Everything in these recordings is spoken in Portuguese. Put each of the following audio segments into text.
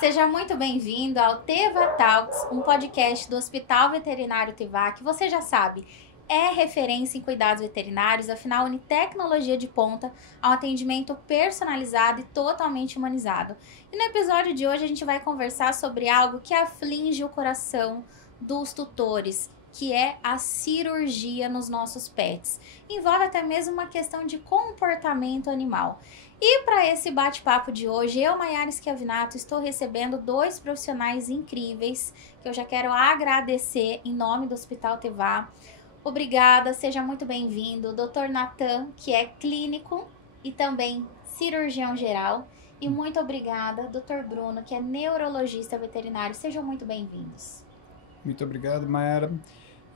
Seja muito bem-vindo ao Teva Talks, um podcast do Hospital Veterinário Teva, que você já sabe, é referência em cuidados veterinários, afinal une tecnologia de ponta a um atendimento personalizado e totalmente humanizado. E no episódio de hoje a gente vai conversar sobre algo que aflige o coração dos tutores, que é a cirurgia nos nossos pets. Envolve até mesmo uma questão de comportamento animal. E para esse bate-papo de hoje, eu, Maiara Schiavinato, estou recebendo dois profissionais incríveis que eu já quero agradecer em nome do Hospital Teva. Obrigada, seja muito bem-vindo, Dr. Natan, que é clínico e também cirurgião geral. E muito obrigada, Dr. Bruno, que é neurologista veterinário. Sejam muito bem-vindos. Muito obrigado, Mayara.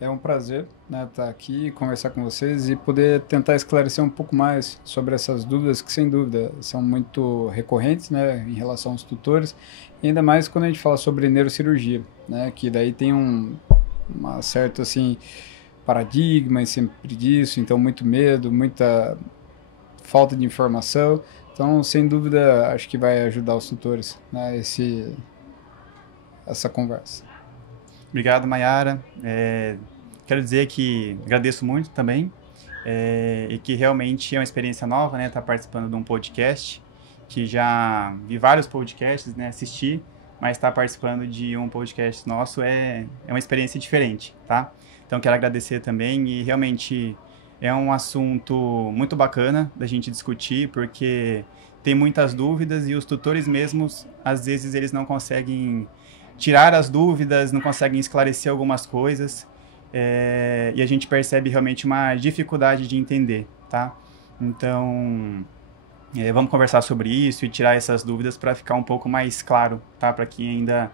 É um prazer, né, estar aqui, conversar com vocês e poder tentar esclarecer um pouco mais sobre essas dúvidas que, sem dúvida, são muito recorrentes, né, em relação aos tutores, e ainda mais quando a gente fala sobre neurocirurgia, né, que daí tem uma certa, assim, paradigma em sempre disso, então muito medo, muita falta de informação. Então, sem dúvida, acho que vai ajudar os tutores, né, essa conversa. Obrigado, Mayara. Quero dizer que agradeço muito também e que realmente é uma experiência nova, né? Estar participando de um podcast, que já vi vários podcasts, né? Assisti, mas estar participando de um podcast nosso é uma experiência diferente, tá? Então, quero agradecer também e realmente é um assunto muito bacana da gente discutir, porque tem muitas dúvidas e os tutores mesmos, às vezes, eles não conseguem tirar as dúvidas, não conseguem esclarecer algumas coisas, e a gente percebe realmente uma dificuldade de entender, tá? Então, vamos conversar sobre isso e tirar essas dúvidas para ficar um pouco mais claro, tá? Para quem ainda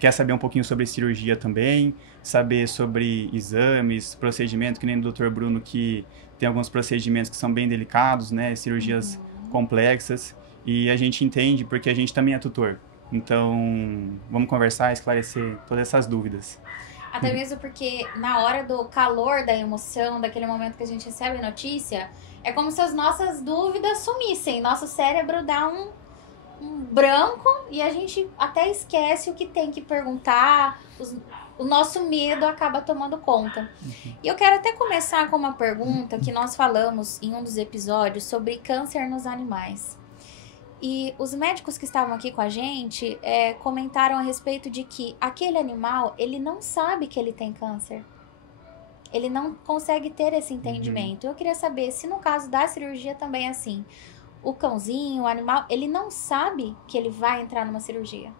quer saber um pouquinho sobre cirurgia também, saber sobre exames, procedimentos, que nem o Dr. Bruno, que tem alguns procedimentos que são bem delicados, né? Cirurgias complexas, e a gente entende porque a gente também é tutor. Então, vamos conversar, esclarecer todas essas dúvidas. Até mesmo porque na hora do calor da emoção, daquele momento que a gente recebe a notícia, é como se as nossas dúvidas sumissem. Nosso cérebro dá um branco e a gente até esquece o que tem que perguntar. O nosso medo acaba tomando conta. E eu quero até começar com uma pergunta que nós falamos em um dos episódios sobre câncer nos animais. E os médicos que estavam aqui com a gente comentaram a respeito de que aquele animal, ele não sabe que ele tem câncer. Ele não consegue ter esse entendimento. Eu queria saber se no caso da cirurgia também é assim. O cãozinho, o animal, ele não sabe que ele vai entrar numa cirurgia.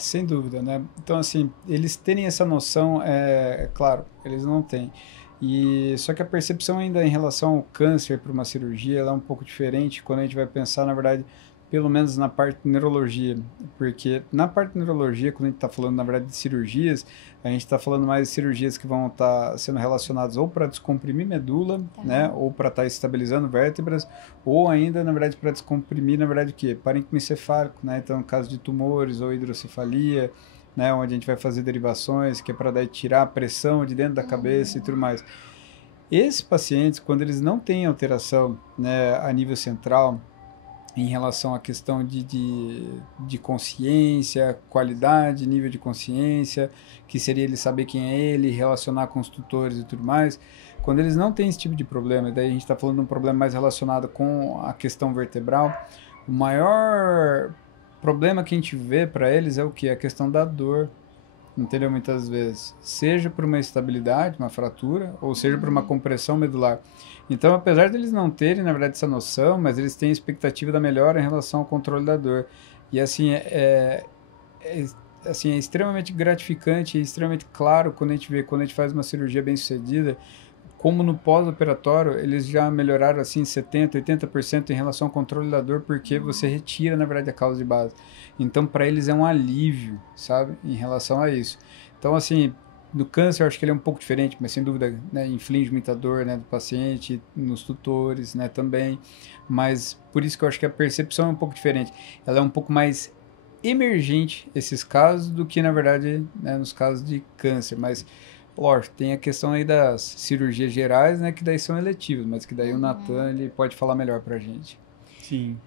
Sem dúvida, né? Então, assim, eles terem essa noção, claro, eles não têm. E só que a percepção ainda em relação ao câncer para uma cirurgia, ela é um pouco diferente quando a gente vai pensar, na verdade, pelo menos na parte de neurologia, porque na parte de neurologia, quando a gente está falando, na verdade, de cirurgias, a gente está falando mais de cirurgias que vão estar sendo relacionadas ou para descomprimir medula, né, ou para estar estabilizando vértebras, ou ainda, na verdade, para descomprimir, na verdade, o quê? Parênquima encefálico, né, então, no caso de tumores ou hidrocefalia, né, onde a gente vai fazer derivações, que é para daí tirar a pressão de dentro da cabeça e tudo mais. Esses pacientes, quando eles não têm alteração, né, a nível central, em relação à questão de consciência, qualidade, nível de consciência, que seria ele saber quem é ele, relacionar com os tutores e tudo mais, quando eles não têm esse tipo de problema, e daí a gente está falando de um problema mais relacionado com a questão vertebral, o maior problema que a gente vê para eles é o que? A questão da dor, entendeu? Muitas vezes, seja por uma instabilidade, uma fratura, ou seja por uma compressão medular. Então, apesar de eles não terem, na verdade, essa noção, mas eles têm expectativa da melhora em relação ao controle da dor. E assim, assim, é extremamente gratificante e extremamente claro quando a gente faz uma cirurgia bem sucedida, como no pós-operatório eles já melhoraram assim 70%, 80% em relação ao controle da dor, porque você retira, na verdade, a causa de base. Então, para eles é um alívio, sabe, em relação a isso. Então, assim, no câncer eu acho que ele é um pouco diferente, mas sem dúvida, né, inflige muita dor, né, do paciente, nos tutores, né, também. Mas por isso que eu acho que a percepção é um pouco diferente. Ela é um pouco mais emergente, esses casos, do que, na verdade, né, nos casos de câncer. Mas lógico, tem a questão aí das cirurgias gerais, né, que daí são eletivas, mas que daí o Natan ele pode falar melhor pra gente. Sim.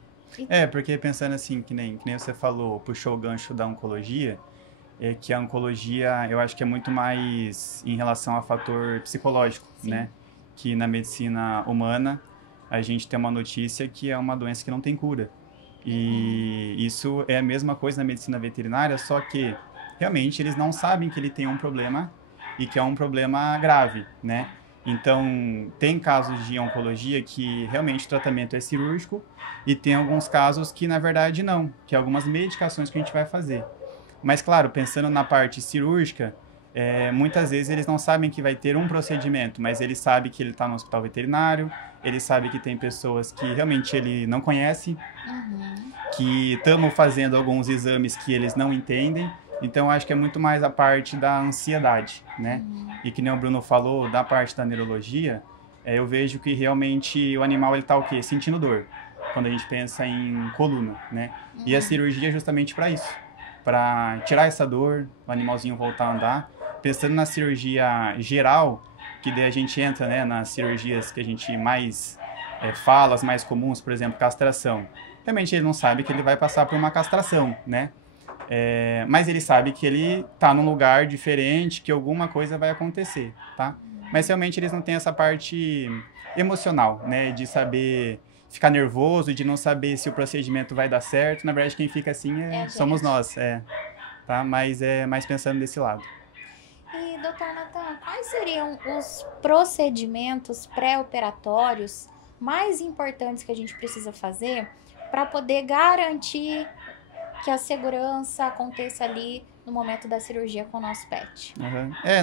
Porque pensando assim, que nem você falou, puxou o gancho da oncologia, é que a oncologia, eu acho que é muito mais em relação a fator psicológico, Sim. né? Que na medicina humana, a gente tem uma notícia que é uma doença que não tem cura. E isso é a mesma coisa na medicina veterinária, só que realmente eles não sabem que ele tem um problema e que é um problema grave, né? Então, tem casos de oncologia que realmente o tratamento é cirúrgico e tem alguns casos que, na verdade, não, que é algumas medicações que a gente vai fazer. Mas, claro, pensando na parte cirúrgica, muitas vezes eles não sabem que vai ter um procedimento, mas ele sabe que ele está no hospital veterinário, ele sabe que tem pessoas que realmente ele não conhece, que estamos fazendo alguns exames que eles não entendem. Então, acho que é muito mais a parte da ansiedade, né? E que nem o Bruno falou, da parte da neurologia, eu vejo que realmente o animal ele tá o quê? Sentindo dor, quando a gente pensa em coluna, né? E a cirurgia é justamente para isso, para tirar essa dor, o animalzinho voltar a andar. Pensando na cirurgia geral, que daí a gente entra, né, nas cirurgias que a gente mais fala, as mais comuns, por exemplo, castração. Realmente ele não sabe que ele vai passar por uma castração, né? Mas ele sabe que ele tá num lugar diferente, que alguma coisa vai acontecer, tá? Mas realmente eles não têm essa parte emocional, né? De saber ficar nervoso, de não saber se o procedimento vai dar certo. Na verdade, quem fica assim somos nós, tá? Mas é mais pensando desse lado. E, doutor Nathan, quais seriam os procedimentos pré-operatórios mais importantes que a gente precisa fazer para poder garantir que a segurança aconteça ali no momento da cirurgia com o nosso pet?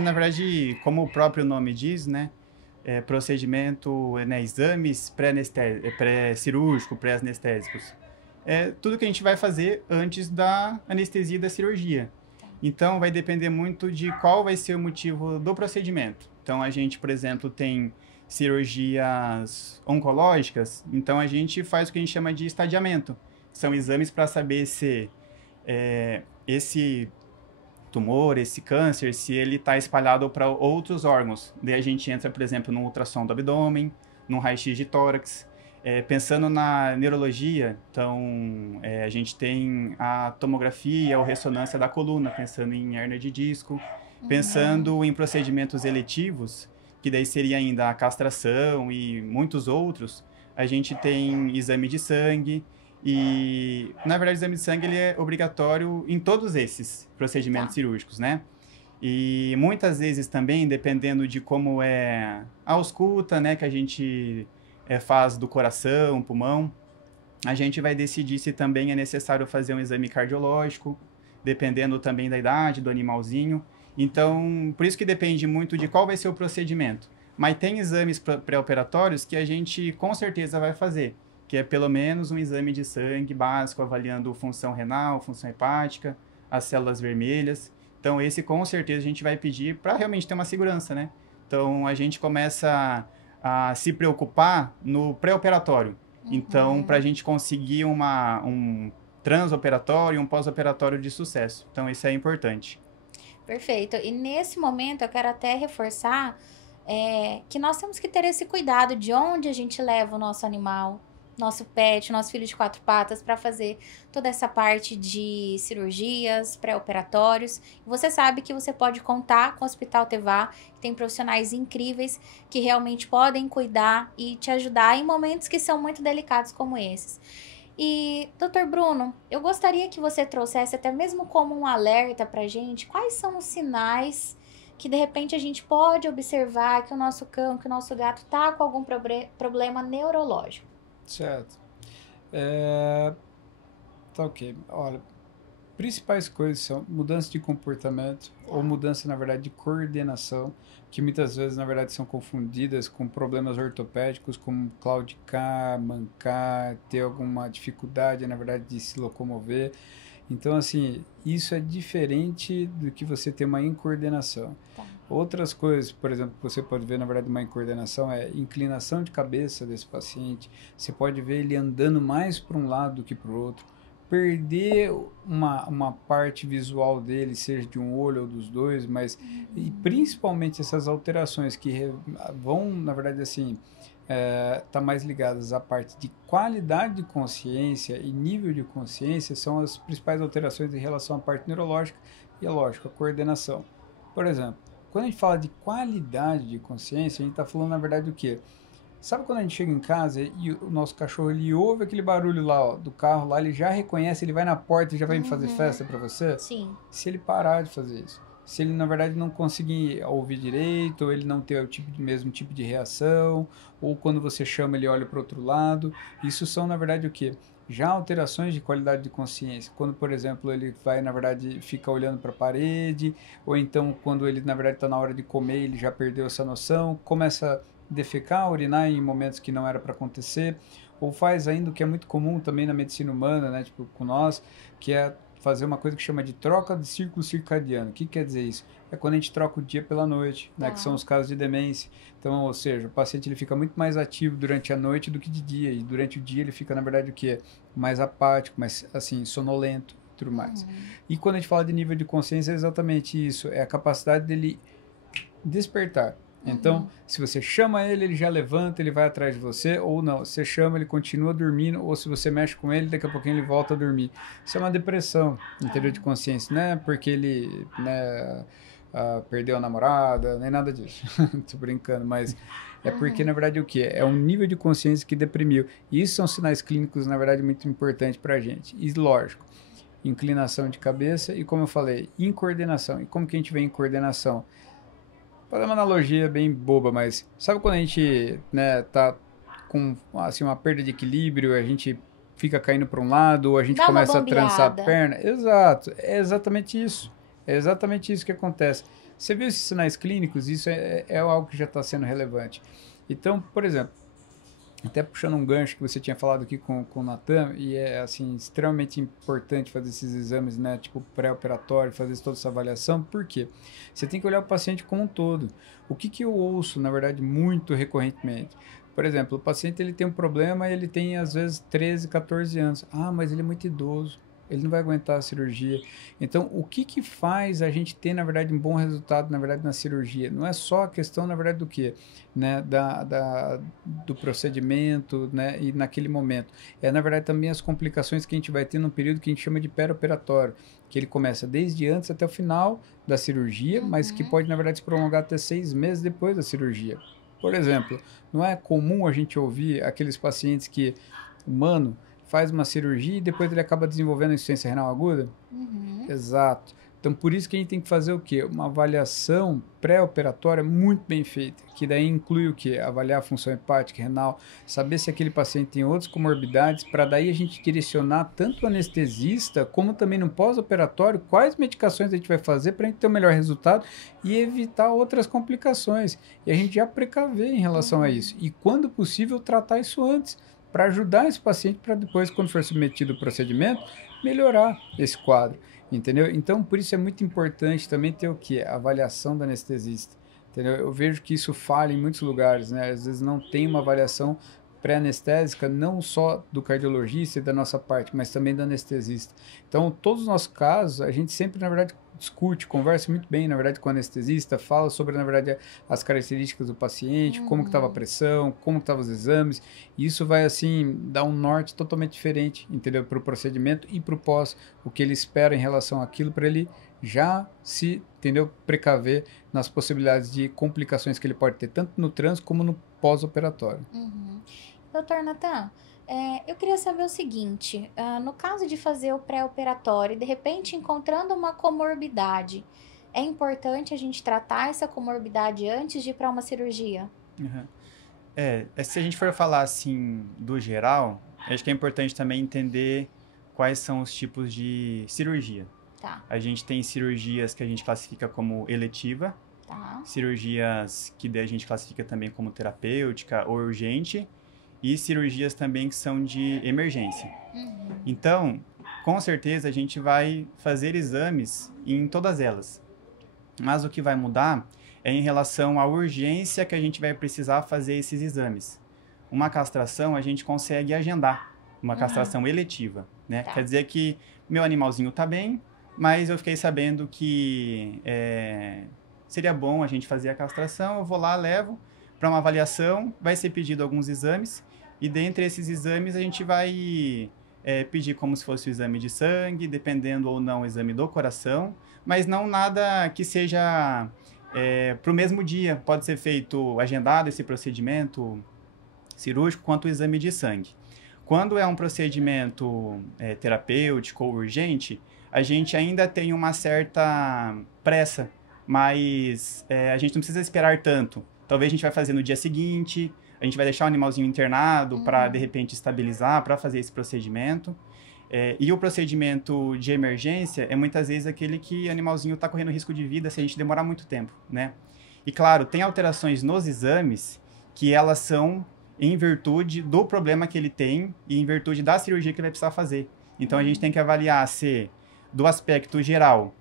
Na verdade, como o próprio nome diz, né? Procedimento, né, exames pré-cirúrgico, pré-anestésicos. Tudo que a gente vai fazer antes da anestesia da cirurgia. Então, vai depender muito de qual vai ser o motivo do procedimento. Então, a gente, por exemplo, tem cirurgias oncológicas, então a gente faz o que a gente chama de estadiamento. São exames para saber se esse tumor, esse câncer, se ele está espalhado para outros órgãos. Daí a gente entra, por exemplo, no ultrassom do abdômen, no raio-x de tórax. Pensando na neurologia, então a gente tem a tomografia ou ressonância da coluna, pensando em hérnia de disco, pensando em procedimentos eletivos, que daí seria ainda a castração e muitos outros, a gente tem exame de sangue. E, na verdade, o exame de sangue ele é obrigatório em todos esses procedimentos cirúrgicos, né? E muitas vezes também, dependendo de como é a ausculta, né, que a gente faz do coração, pulmão, a gente vai decidir se também é necessário fazer um exame cardiológico, dependendo também da idade do animalzinho. Então, por isso que depende muito de qual vai ser o procedimento. Mas tem exames pré-operatórios que a gente com certeza vai fazer, que é pelo menos um exame de sangue básico, avaliando função renal, função hepática, as células vermelhas. Então, esse com certeza a gente vai pedir para realmente ter uma segurança, né? Então, a gente começa a se preocupar no pré-operatório. Então, para a gente conseguir um transoperatório e um pós-operatório de sucesso. Então, isso é importante. Perfeito. E nesse momento, eu quero até reforçar que nós temos que ter esse cuidado de onde a gente leva o nosso animal, nosso pet, nosso filho de 4 patas, para fazer toda essa parte de cirurgias, pré-operatórios. Você sabe que você pode contar com o Hospital Tevá, que tem profissionais incríveis que realmente podem cuidar e te ajudar em momentos que são muito delicados como esses. E, Dr. Bruno, eu gostaria que você trouxesse até mesmo como um alerta pra gente, quais são os sinais que de repente a gente pode observar que o nosso cão, que o nosso gato tá com algum problema neurológico. Certo. Tá ok. Olha, principais coisas são mudança de comportamento ou mudança, na verdade, de coordenação, que muitas vezes, na verdade, são confundidas com problemas ortopédicos, como claudicar, mancar, ter alguma dificuldade, na verdade, de se locomover. Então, assim, isso é diferente do que você ter uma incoordenação. Tá. Outras coisas, por exemplo, que você pode ver, na verdade, uma incoordenação é inclinação de cabeça desse paciente. Você pode ver ele andando mais para um lado do que para o outro. Perder uma parte visual dele, seja de um olho ou dos dois, mas e principalmente essas alterações que vão, na verdade, assim, está mais ligadas à parte de qualidade de consciência e nível de consciência, são as principais alterações em relação à parte neurológica e, é lógico, a coordenação. Por exemplo, quando a gente fala de qualidade de consciência, a gente está falando, na verdade, o quê? Sabe quando a gente chega em casa e o nosso cachorro, ele ouve aquele barulho lá, ó, do carro lá, ele já reconhece, ele vai na porta e já vai me fazer festa para você? Sim. Se ele parar de fazer isso. Se ele, na verdade, não conseguir ouvir direito, ou ele não ter mesmo tipo de reação, ou quando você chama, ele olha para o outro lado. Isso são, na verdade, o quê? Já alterações de qualidade de consciência. Quando, por exemplo, ele vai, na verdade, fica olhando para a parede, ou então quando ele, na verdade, está na hora de comer, ele já perdeu essa noção, começa defecar, urinar em momentos que não era para acontecer, ou faz ainda o que é muito comum também na medicina humana, né, tipo com nós, que é fazer uma coisa que chama de troca de círculo circadiano. O que quer dizer isso? É quando a gente troca o dia pela noite, né, que são os casos de demência. Então, ou seja, o paciente ele fica muito mais ativo durante a noite do que de dia, e durante o dia ele fica, na verdade, o que? Mais apático, mais, assim, sonolento e tudo mais. E quando a gente fala de nível de consciência, é exatamente isso, é a capacidade dele despertar. Então, se você chama ele, ele já levanta, ele vai atrás de você, ou não, você chama, ele continua dormindo, ou se você mexe com ele, daqui a pouquinho ele volta a dormir. Isso é uma depressão, interior de consciência, não é porque ele, né, perdeu a namorada, nem nada disso, tô brincando, mas é porque, na verdade, o que? É um nível de consciência que deprimiu. E isso são sinais clínicos, na verdade, muito importantes pra gente. E, lógico, inclinação de cabeça e, como eu falei, incoordenação. E como que a gente vê em coordenação? Vou dar uma analogia bem boba, mas sabe quando a gente, né, tá com assim, uma perda de equilíbrio, a gente fica caindo para um lado, ou a gente começa a trançar a perna? Exato, é exatamente isso. É exatamente isso que acontece. Você viu esses sinais clínicos? Isso é algo que já está sendo relevante. Então, por exemplo, até puxando um gancho que você tinha falado aqui com o Natan, e é assim extremamente importante fazer esses exames, né, tipo pré-operatório, fazer toda essa avaliação, por quê? Você tem que olhar o paciente como um todo. O que eu ouço, na verdade, muito recorrentemente? Por exemplo, o paciente ele tem um problema e ele tem às vezes 13, 14 anos. Ah, mas ele é muito idoso. Ele não vai aguentar a cirurgia. Então, o que faz a gente ter, na verdade, um bom resultado, na verdade, na cirurgia? Não é só a questão, na verdade, do quê? Né? Do procedimento, né? E naquele momento. É, na verdade, também as complicações que a gente vai ter num período que a gente chama de perioperatório, que ele começa desde antes até o final da cirurgia, mas que pode, na verdade, se prolongar até 6 meses depois da cirurgia. Por exemplo, não é comum a gente ouvir aqueles pacientes que, humano, faz uma cirurgia e depois ele acaba desenvolvendo insuficiência renal aguda? Exato. Então, por isso que a gente tem que fazer o quê? Uma avaliação pré-operatória muito bem feita, que daí inclui o quê? Avaliar a função hepática, renal, saber se aquele paciente tem outras comorbidades, para daí a gente direcionar tanto o anestesista, como também no pós-operatório, quais medicações a gente vai fazer para a gente ter o melhor resultado e evitar outras complicações. E a gente já precaver em relação a isso. E, quando possível, tratar isso antes, para ajudar esse paciente para depois, quando for submetido ao procedimento, melhorar esse quadro, entendeu? Então, por isso é muito importante também ter o quê? A avaliação do anestesista, entendeu? Eu vejo que isso falha em muitos lugares, né? Às vezes não tem uma avaliação pré-anestésica, não só do cardiologista e da nossa parte, mas também do anestesista. Então, todos os nossos casos, a gente sempre, na verdade, discute, conversa muito bem, na verdade, com o anestesista, fala sobre, na verdade, as características do paciente, como que estava a pressão, como que estavam os exames, e isso vai, assim, dar um norte totalmente diferente, entendeu? Para o procedimento e para o pós, o que ele espera em relação àquilo, para ele já se, entendeu? Precaver nas possibilidades de complicações que ele pode ter, tanto no trans como no pós-operatório. Doutor Natan, eu queria saber o seguinte, no caso de fazer o pré-operatório, de repente encontrando uma comorbidade, é importante a gente tratar essa comorbidade antes de ir para uma cirurgia? Se a gente for falar assim do geral, acho que é importante também entender quais são os tipos de cirurgia. Tá. A gente tem cirurgias que a gente classifica como eletiva, cirurgias que daí a gente classifica também como terapêutica ou urgente, e cirurgias também que são de emergência. Então, com certeza, a gente vai fazer exames em todas elas. Mas o que vai mudar é em relação à urgência que a gente vai precisar fazer esses exames. Uma castração, a gente consegue agendar, uma castração eletiva, né? Tá. Quer dizer que meu animalzinho está bem, mas eu fiquei sabendo que seria bom a gente fazer a castração, eu vou lá, levo, para uma avaliação, vai ser pedido alguns exames, e dentre esses exames a gente vai pedir como se fosse o exame de sangue, dependendo ou não o exame do coração, mas não nada que seja para o mesmo dia. Pode ser feito, agendado esse procedimento cirúrgico quanto o exame de sangue. Quando é um procedimento terapêutico ou urgente, a gente ainda tem uma certa pressa, mas a gente não precisa esperar tanto. Talvez a gente vai fazer no dia seguinte, a gente vai deixar o animalzinho internado para, de repente, estabilizar, para fazer esse procedimento. E o procedimento de emergência é muitas vezes aquele que o animalzinho está correndo risco de vida se a gente demorar muito tempo, né? E claro, tem alterações nos exames que elas são em virtude do problema que ele tem e em virtude da cirurgia que ele vai precisar fazer. Então, a gente tem que avaliar se, do aspecto geral,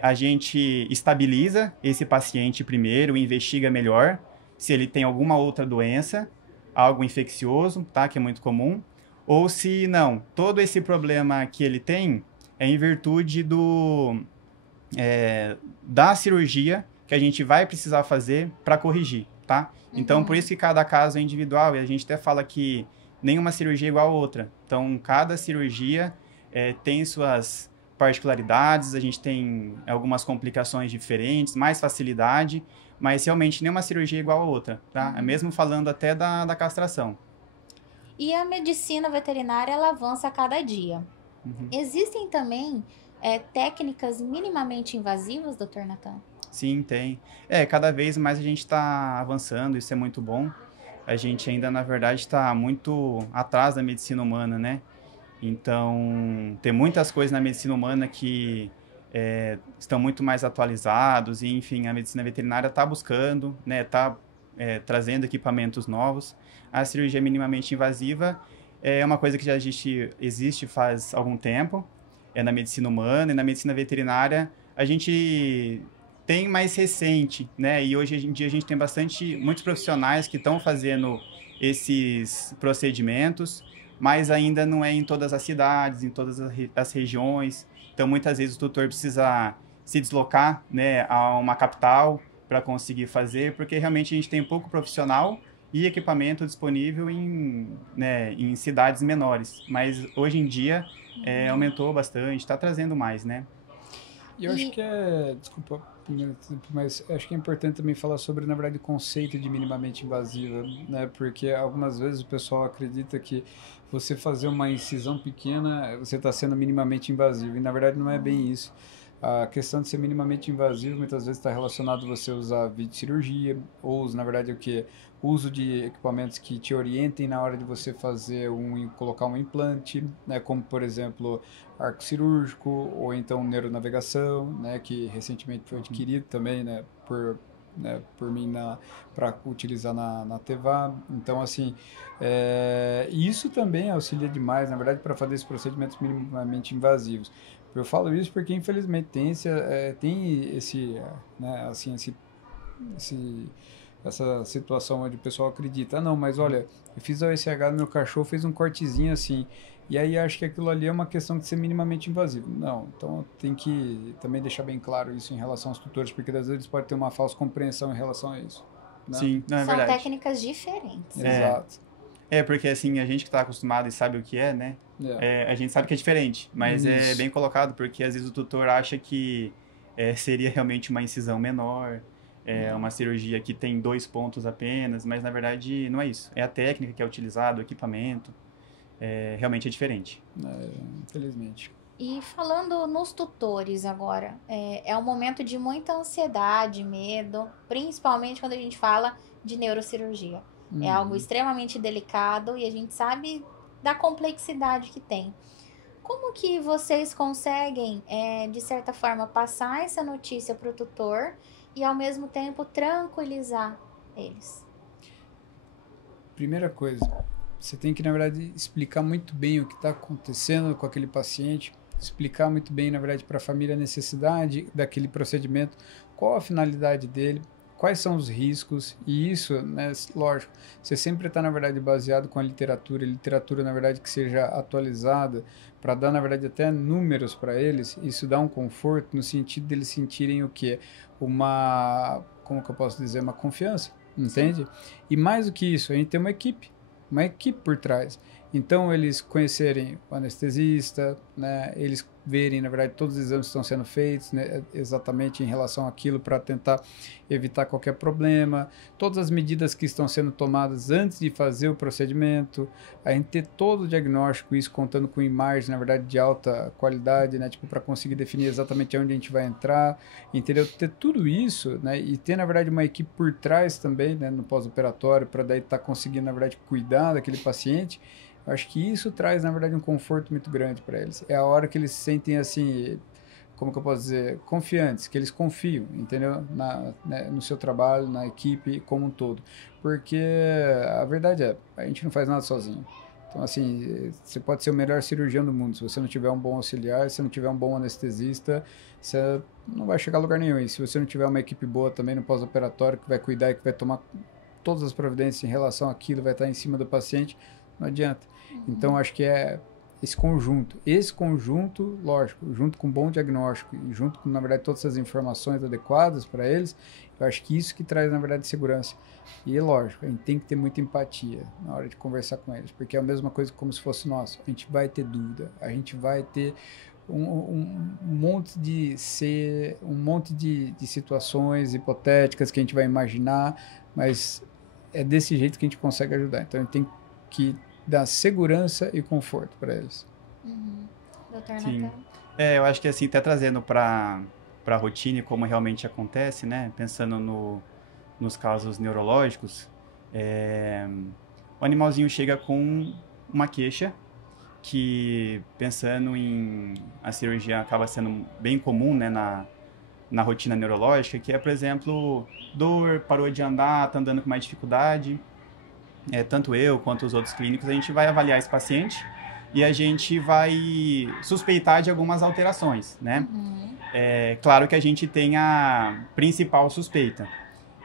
a gente estabiliza esse paciente primeiro, investiga melhor se ele tem alguma outra doença, algo infeccioso, tá? Que é muito comum. Ou se não, todo esse problema que ele tem é em virtude da cirurgia que a gente vai precisar fazer para corrigir, tá? Então, por isso que cada caso é individual, e a gente até fala que nenhuma cirurgia é igual a outra. Então, cada cirurgia tem suas particularidades, a gente tem algumas complicações diferentes, mais facilidade, mas realmente nenhuma cirurgia é igual a outra, tá? Mesmo falando até da castração. E a medicina veterinária, ela avança a cada dia. Existem também técnicas minimamente invasivas, Dr. Nathan? Sim, tem. Cada vez mais a gente está avançando, isso é muito bom. A gente ainda, na verdade, está muito atrás da medicina humana, né? Então, tem muitas coisas na medicina humana que estão muito mais atualizados e, enfim, a medicina veterinária está buscando, né? Está trazendo equipamentos novos. A cirurgia minimamente invasiva é uma coisa que já existe faz algum tempo, na medicina humana e na medicina veterinária. A gente tem mais recente, né? E hoje em dia a gente tem muitos profissionais que estão fazendo esses procedimentos, mas ainda não é em todas as cidades, em todas as regiões. Então, muitas vezes o tutor precisa se deslocar, né, a uma capital para conseguir fazer, porque realmente a gente tem pouco profissional e equipamento disponível em cidades menores. Mas hoje em dia aumentou bastante, está trazendo mais, né? E eu acho que desculpa, mas acho que é importante também falar sobre, na verdade, o conceito de minimamente invasiva, né? Porque algumas vezes o pessoal acredita que você fazer uma incisão pequena, você está sendo minimamente invasivo, e na verdade não é bem isso. A questão de ser minimamente invasivo muitas vezes está relacionado a você usar videocirurgia, ou na verdade o que? Uso de equipamentos que te orientem na hora de você fazer colocar um implante, né? Como por exemplo arco cirúrgico, ou então neuronavegação, né? Que recentemente foi adquirido também, né? Por mim para utilizar na Teva. Então, assim, isso também auxilia demais, na verdade, para fazer esses procedimentos minimamente invasivos. Eu falo isso porque, infelizmente, tem né, assim, essa situação onde o pessoal acredita, não, mas olha, eu fiz a OSH no meu cachorro, fez um cortezinho assim, e aí acho que aquilo ali é uma questão de ser minimamente invasivo. Não, então tem que também deixar bem claro isso em relação aos tutores, porque às vezes pode ter uma falsa compreensão em relação a isso. Né? Sim, não, é São verdade. técnicas diferentes. Exato. Porque assim, a gente que está acostumado e sabe o que é, né? A gente sabe que é diferente, mas é bem colocado, porque às vezes o tutor acha que seria realmente uma incisão menor, uma cirurgia que tem 2 pontos apenas, mas na verdade não é isso. É a técnica que é utilizada, o equipamento, realmente é diferente. Infelizmente. E falando nos tutores agora, é um momento de muita ansiedade, medo, principalmente quando a gente fala de neurocirurgia. É algo extremamente delicado e a gente sabe da complexidade que tem. Como que vocês conseguem, de certa forma, passar essa notícia para o tutor e, ao mesmo tempo, tranquilizar eles? Primeira coisa, você tem que, na verdade, explicar muito bem o que está acontecendo com aquele paciente, explicar muito bem, na verdade, para a família a necessidade daquele procedimento, qual a finalidade dele, quais são os riscos, e isso, né, lógico, você sempre está, na verdade, baseado com a literatura, na verdade, que seja atualizada, para dar, na verdade, até números para eles, isso dá um conforto no sentido deles sentirem o quê? Como que eu posso dizer, uma confiança, entende? E mais do que isso, a gente tem uma equipe por trás. Então, eles conhecerem o anestesista, né, eles verem, na verdade, todos os exames que estão sendo feitos, né, exatamente em relação àquilo para tentar evitar qualquer problema, todas as medidas que estão sendo tomadas antes de fazer o procedimento, a gente ter todo o diagnóstico, isso contando com imagens, na verdade, de alta qualidade, né, tipo, para conseguir definir exatamente onde a gente vai entrar, entendeu? Ter tudo isso, né, e ter, na verdade, uma equipe por trás também, né, no pós-operatório, para daí estar conseguindo, na verdade, cuidar daquele paciente. Eu acho que isso traz, na verdade, um conforto muito grande para eles. É a hora que eles se sentem, assim, como que eu posso dizer, confiantes, que eles confiam, entendeu? Né, no seu trabalho, na equipe como um todo. Porque a verdade é, a gente não faz nada sozinho. Então, assim, você pode ser o melhor cirurgião do mundo, se você não tiver um bom auxiliar, se não tiver um bom anestesista, você não vai chegar a lugar nenhum. E se você não tiver uma equipe boa também no pós-operatório, que vai cuidar e que vai tomar todas as providências em relação àquilo, vai estar em cima do paciente, não adianta. Então, acho que é esse conjunto, lógico, junto com um bom diagnóstico e junto com, na verdade, todas essas informações adequadas para eles, eu acho que isso que traz, na verdade, segurança. E, lógico, a gente tem que ter muita empatia na hora de conversar com eles, porque é a mesma coisa como se fosse nosso. A gente vai ter dúvida, a gente vai ter um monte de situações hipotéticas que a gente vai imaginar, mas é desse jeito que a gente consegue ajudar. Então, a gente tem que dar segurança e conforto para eles. Doutor Sim. Natan? Eu acho que assim, até trazendo para a rotina e como realmente acontece, né? Pensando nos casos neurológicos, o animalzinho chega com uma queixa que, pensando em a cirurgia, acaba sendo bem comum, né, na rotina neurológica, que é, por exemplo, dor, parou de andar, tá andando com mais dificuldade. Tanto eu quanto os outros clínicos, a gente vai avaliar esse paciente e a gente vai suspeitar de algumas alterações, né? Claro que a gente tem a principal suspeita.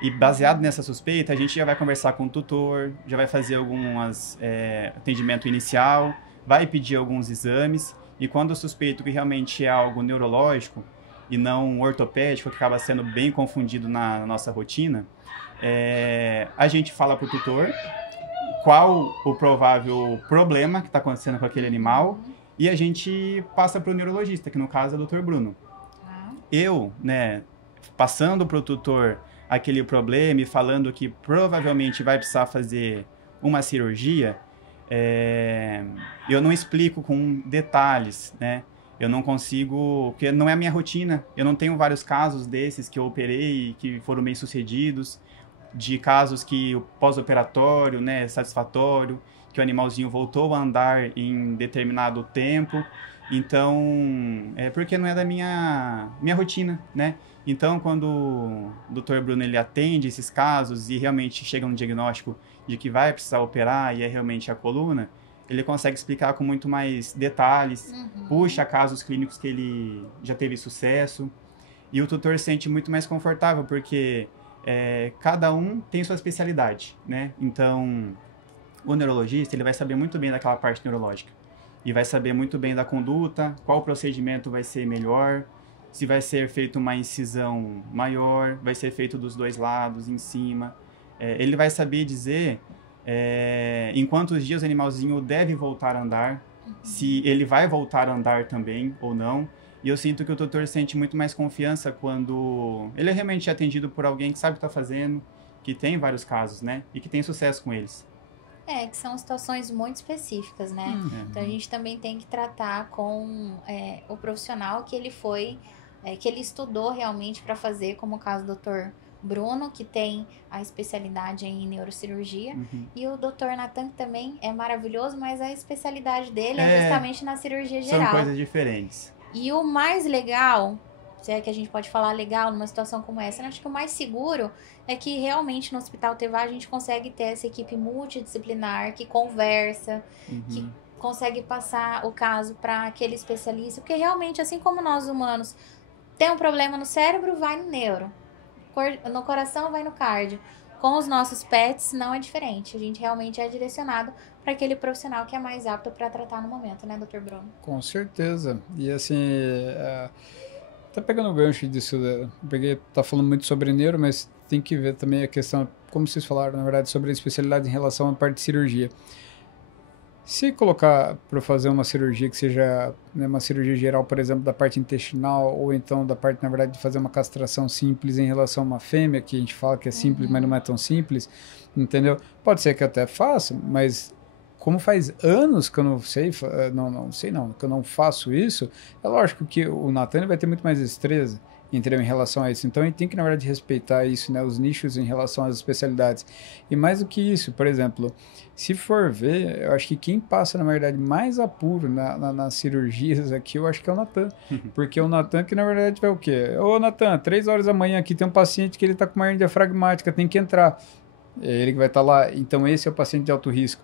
E baseado nessa suspeita, a gente já vai conversar com o tutor, já vai fazer algumas atendimento inicial, vai pedir alguns exames, e quando eu suspeito que realmente é algo neurológico e não ortopédico, que acaba sendo bem confundido na nossa rotina, a gente fala para o tutor qual o provável problema que está acontecendo com aquele animal e a gente passa para o neurologista, que no caso é o Dr. Bruno. Eu, né, passando para o tutor aquele problema e falando que provavelmente vai precisar fazer uma cirurgia, eu não explico com detalhes, né? Eu não consigo, porque não é a minha rotina. Eu não tenho vários casos desses que eu operei e que foram bem sucedidos, de casos que o pós-operatório, né, satisfatório, que o animalzinho voltou a andar em determinado tempo. Então, porque não é da minha rotina, né? Então, quando o Dr. Bruno ele atende esses casos e realmente chega no diagnóstico de que vai precisar operar e é realmente a coluna, ele consegue explicar com muito mais detalhes, puxa casos clínicos que ele já teve sucesso, e o tutor se sente muito mais confortável, porque cada um tem sua especialidade, né? Então, o neurologista ele vai saber muito bem daquela parte neurológica e vai saber muito bem da conduta, qual procedimento vai ser melhor, se vai ser feito uma incisão maior, vai ser feito dos dois lados, em cima. Ele vai saber dizer em quantos dias o animalzinho deve voltar a andar, se ele vai voltar a andar também ou não. E eu sinto que o tutor sente muito mais confiança quando ele é realmente atendido por alguém que sabe o que está fazendo, que tem vários casos, né? E que tem sucesso com eles. Que são situações muito específicas, né? Então a gente também tem que tratar com o profissional que ele foi, que ele estudou realmente para fazer, como o caso do Dr. Bruno, que tem a especialidade em neurocirurgia, e o Dr. Natan, que também é maravilhoso, mas a especialidade dele é justamente na cirurgia geral. São coisas diferentes. E o mais legal, se é que a gente pode falar legal numa situação como essa, eu acho que o mais seguro é que realmente no Hospital Tevá a gente consegue ter essa equipe multidisciplinar que conversa, que consegue passar o caso para aquele especialista, porque realmente, assim como nós humanos, tem um problema no cérebro, vai no neuro, no coração vai no cardio. Com os nossos pets não é diferente, a gente realmente é direcionado para aquele profissional que é mais apto para tratar no momento, né, Dr. Bruno? Com certeza. E assim, Tá pegando o gancho disso, tá falando muito sobre neuro, mas tem que ver também a questão, como vocês falaram, na verdade, sobre a especialidade em relação à parte de cirurgia. Se colocar para fazer uma cirurgia que seja, né, uma cirurgia geral, por exemplo, da parte intestinal, ou então da parte, na verdade, de fazer uma castração simples em relação a uma fêmea, que a gente fala que é simples, mas não é tão simples, entendeu? Pode ser que até faça, mas como faz anos que eu não sei, que eu não faço isso, é lógico que o Nathan vai ter muito mais destreza em relação a isso. Então, a gente tem que, na verdade, respeitar isso, né, os nichos em relação às especialidades. E mais do que isso, por exemplo, se for ver, eu acho que quem passa, na verdade, mais apuro nas cirurgias aqui, eu acho que é o Nathan. Porque o Nathan que, na verdade, vai o quê? Ô, Nathan, 3 horas da manhã aqui tem um paciente que ele tá com uma hernia diafragmática, tem que entrar. É ele que vai estar lá. Então, esse é o paciente de alto risco.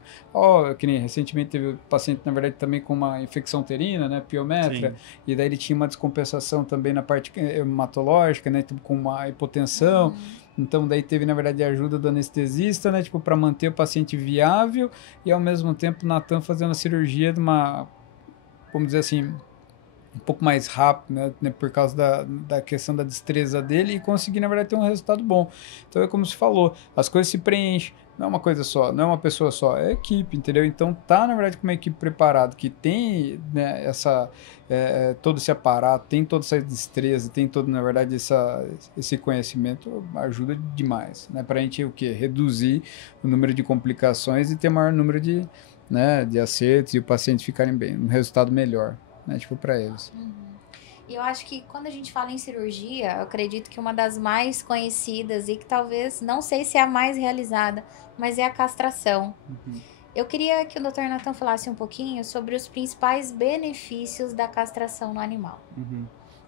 Que nem recentemente teve um paciente, na verdade, também com uma infecção uterina, né, piometra, e daí ele tinha uma descompensação também na parte hematológica, né, tipo, com uma hipotensão. Então, daí teve, na verdade, a ajuda do anestesista, né, tipo, para manter o paciente viável e, ao mesmo tempo, o Nathan fazendo a cirurgia de uma, vamos dizer assim, um pouco mais rápido, né, por causa da questão da destreza dele e conseguir, na verdade, ter um resultado bom. Então, é como se falou, as coisas se preenchem, não é uma coisa só, não é uma pessoa só, é equipe, entendeu? Então, tá, na verdade, com uma equipe preparada, que tem, né, todo esse aparato, tem toda essa destreza, tem todo, na verdade, esse conhecimento, ajuda demais, né, pra gente, o quê? Reduzir o número de complicações e ter maior número de acertos e o paciente ficarem bem, um resultado melhor. Né, tipo, para eles. E eu acho que quando a gente fala em cirurgia, eu acredito que uma das mais conhecidas e que talvez, não sei se é a mais realizada, mas é a castração. Eu queria que o Dr. Nathan falasse um pouquinho sobre os principais benefícios da castração no animal.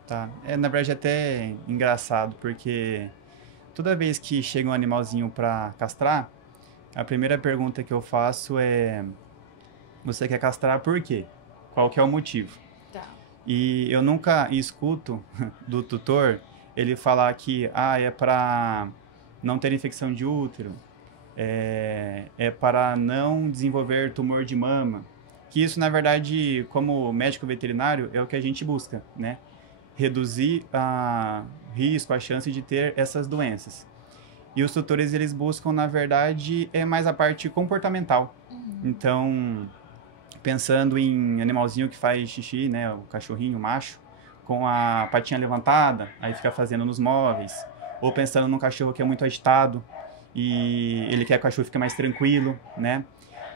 Tá. Na verdade, até engraçado, porque toda vez que chega um animalzinho para castrar, a primeira pergunta que eu faço é: você quer castrar por quê? Qual que é o motivo? Tá. E eu nunca escuto do tutor ele falar que é para não ter infecção de útero, é para não desenvolver tumor de mama. Que isso, na verdade, como médico veterinário, é o que a gente busca, né? Reduzir a risco, a chance de ter essas doenças. E os tutores, eles buscam, na verdade, mais a parte comportamental. Então, pensando em animalzinho que faz xixi, né, o cachorrinho, o macho, com a patinha levantada, aí fica fazendo nos móveis. Ou pensando num cachorro que é muito agitado e ele quer que o cachorro fique mais tranquilo, né?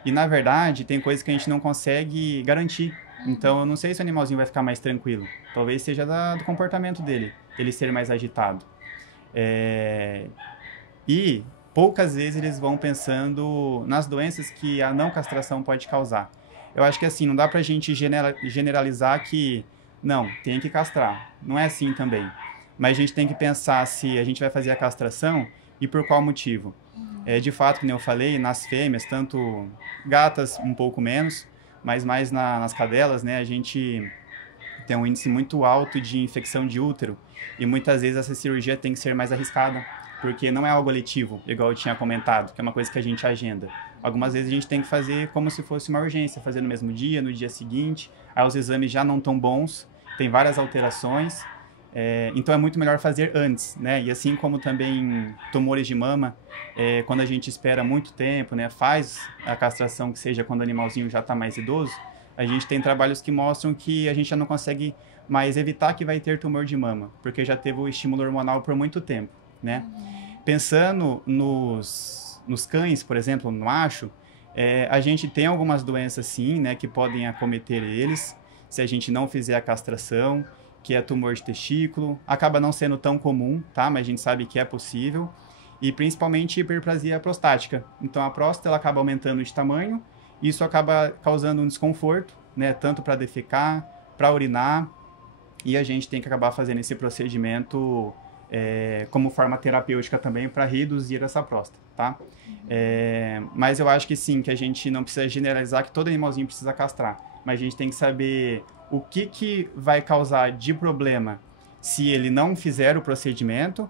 E, na verdade, tem coisas que a gente não consegue garantir. Então, eu não sei se o animalzinho vai ficar mais tranquilo. Talvez seja do comportamento dele, ele ser mais agitado. E poucas vezes eles vão pensando nas doenças que a não castração pode causar. Eu acho que assim, não dá pra gente generalizar que, não, tem que castrar. Não é assim também. Mas a gente tem que pensar se a gente vai fazer a castração e por qual motivo. De fato, como eu falei, nas fêmeas, tanto gatas um pouco menos, mas mais nas cadelas, né, a gente tem um índice muito alto de infecção de útero. E muitas vezes essa cirurgia tem que ser mais arriscada, porque não é algo letivo, igual eu tinha comentado, que é uma coisa que a gente agenda. Algumas vezes a gente tem que fazer como se fosse uma urgência, fazer no mesmo dia, no dia seguinte, aí os exames já não estão bons, tem várias alterações, então é muito melhor fazer antes, né? E assim como também tumores de mama, quando a gente espera muito tempo, né, faz a castração, que seja quando o animalzinho já está mais idoso, a gente tem trabalhos que mostram que a gente já não consegue mais evitar que vai ter tumor de mama, porque já teve o estímulo hormonal por muito tempo, né? Pensando nos cães, por exemplo, no macho, a gente tem algumas doenças sim, né, que podem acometer eles, se a gente não fizer a castração, que é tumor de testículo, acaba não sendo tão comum, tá? Mas a gente sabe que é possível, e principalmente hiperplasia prostática. Então a próstata ela acaba aumentando de tamanho, e isso acaba causando um desconforto, né, tanto para defecar, para urinar, e a gente tem que acabar fazendo esse procedimento como forma terapêutica também para reduzir essa próstata, tá? Mas eu acho que sim, que a gente não precisa generalizar que todo animalzinho precisa castrar, mas a gente tem que saber o que vai causar de problema se ele não fizer o procedimento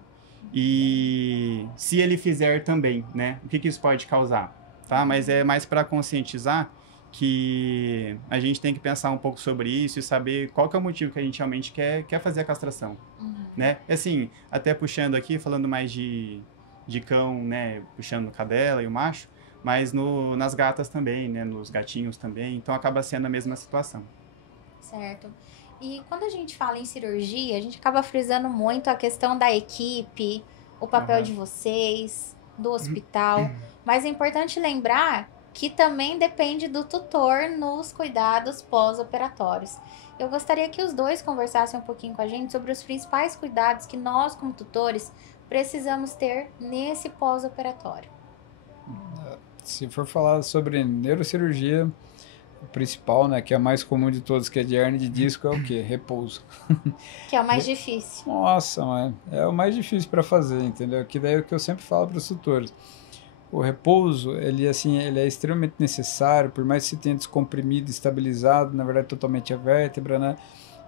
e se ele fizer também, né? O que isso pode causar, tá? Mas é mais para conscientizar que a gente tem que pensar um pouco sobre isso e saber qual que é o motivo que a gente realmente quer fazer a castração, né? Assim, até puxando aqui, falando mais de cão, né? Puxando cadela e o macho, mas nas gatas também, né? Nos gatinhos também, então acaba sendo a mesma situação. Certo. E quando a gente fala em cirurgia, a gente acaba frisando muito a questão da equipe, o papel de vocês, do hospital, mas é importante lembrar que também depende do tutor nos cuidados pós-operatórios. Eu gostaria que os dois conversassem um pouquinho com a gente sobre os principais cuidados que nós, como tutores, precisamos ter nesse pós-operatório. Se for falar sobre neurocirurgia, o principal, né, que é a mais comum de todos, que é de hernia de disco, é o quê? Repouso. Que é o mais difícil. Nossa, mano, é o mais difícil para fazer, entendeu? Que daí é o que eu sempre falo para os tutores. O repouso, ele é extremamente necessário, por mais que você tenha descomprimido, estabilizado, na verdade, totalmente a vértebra, né?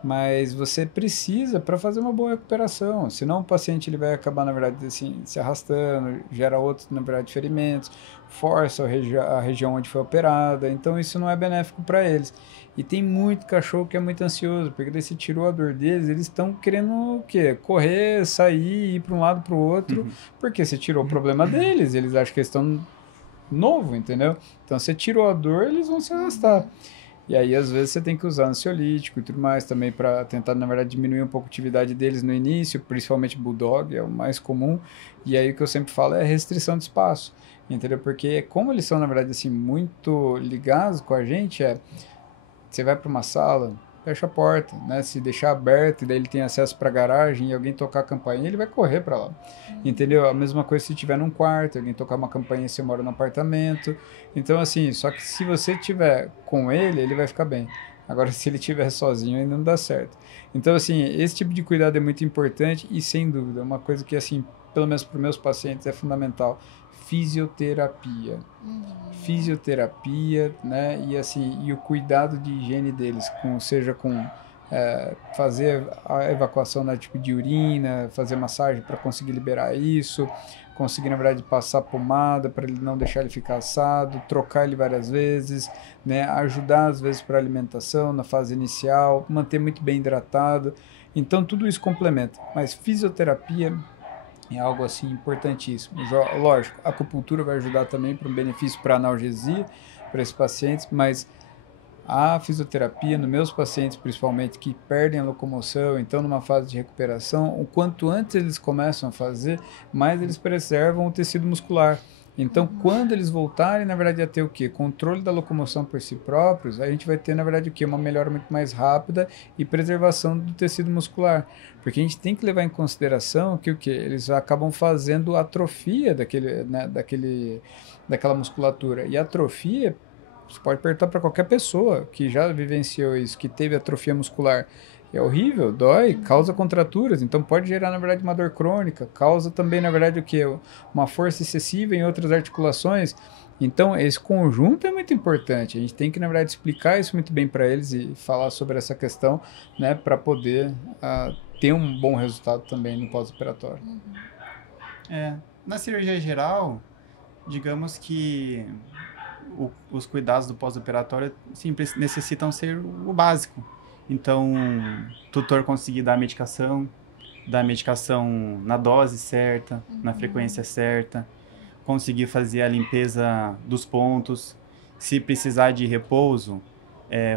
Mas você precisa para fazer uma boa recuperação, senão o paciente ele vai acabar, na verdade, assim, se arrastando, gera outros, na verdade, ferimentos, força a região onde foi operada, então isso não é benéfico para eles. E tem muito cachorro que é muito ansioso, porque daí você tirou a dor deles, eles estão querendo o quê? Correr, sair, ir para um lado para o outro, porque você tirou o problema deles, eles acham que eles estão novo, entendeu? Então você tirou a dor, eles vão se arrastar. E aí, às vezes, você tem que usar ansiolítico e tudo mais também para tentar, na verdade, diminuir um pouco a atividade deles no início, principalmente Bulldog, é o mais comum. E aí, o que eu sempre falo é restrição de espaço, entendeu? Porque como eles são, na verdade, assim, muito ligados com a gente, você vai para uma sala, fecha a porta, né? Se deixar aberto e daí ele tem acesso para a garagem e alguém tocar a campainha, ele vai correr para lá, entendeu? A mesma coisa se tiver num quarto, alguém tocar uma campainha e você mora num apartamento. Então, assim, só que se você tiver com ele, ele vai ficar bem. Agora, se ele estiver sozinho, ainda não dá certo. Então, assim, esse tipo de cuidado é muito importante e, sem dúvida, uma coisa que, assim, pelo menos para os meus pacientes é fundamental, fisioterapia. Fisioterapia, né? E assim, e o cuidado de higiene deles, seja com fazer a evacuação, né, tipo de urina, fazer massagem para conseguir liberar isso, conseguir, na verdade, passar pomada para ele não deixar ele ficar assado, trocar ele várias vezes, né? Ajudar às vezes para alimentação na fase inicial, manter muito bem hidratado. Então tudo isso complementa, mas fisioterapia é algo assim importantíssimo. Lógico, a acupuntura vai ajudar também para um benefício para analgesia para esses pacientes, mas a fisioterapia, nos meus pacientes principalmente que perdem a locomoção, então numa fase de recuperação, o quanto antes eles começam a fazer, mais eles preservam o tecido muscular. Então, quando eles voltarem, na verdade, a ter o quê? Controle da locomoção por si próprios, a gente vai ter, na verdade, o quê? Uma melhora muito mais rápida e preservação do tecido muscular. Porque a gente tem que levar em consideração que o quê? Eles acabam fazendo atrofia daquela musculatura. E atrofia, você pode perguntar para qualquer pessoa que já vivenciou isso, que teve atrofia muscular. É horrível, dói, causa contraturas, então pode gerar, na verdade, uma dor crônica, causa também, na verdade, o que? Uma força excessiva em outras articulações. Então, esse conjunto é muito importante. A gente tem que, na verdade, explicar isso muito bem para eles e falar sobre essa questão, né, para poder ter um bom resultado também no pós-operatório. Na cirurgia geral, digamos que os cuidados do pós-operatório sempre necessitam ser o básico. Então, o tutor conseguir dar a medicação na dose certa, na frequência certa, conseguir fazer a limpeza dos pontos, se precisar de repouso,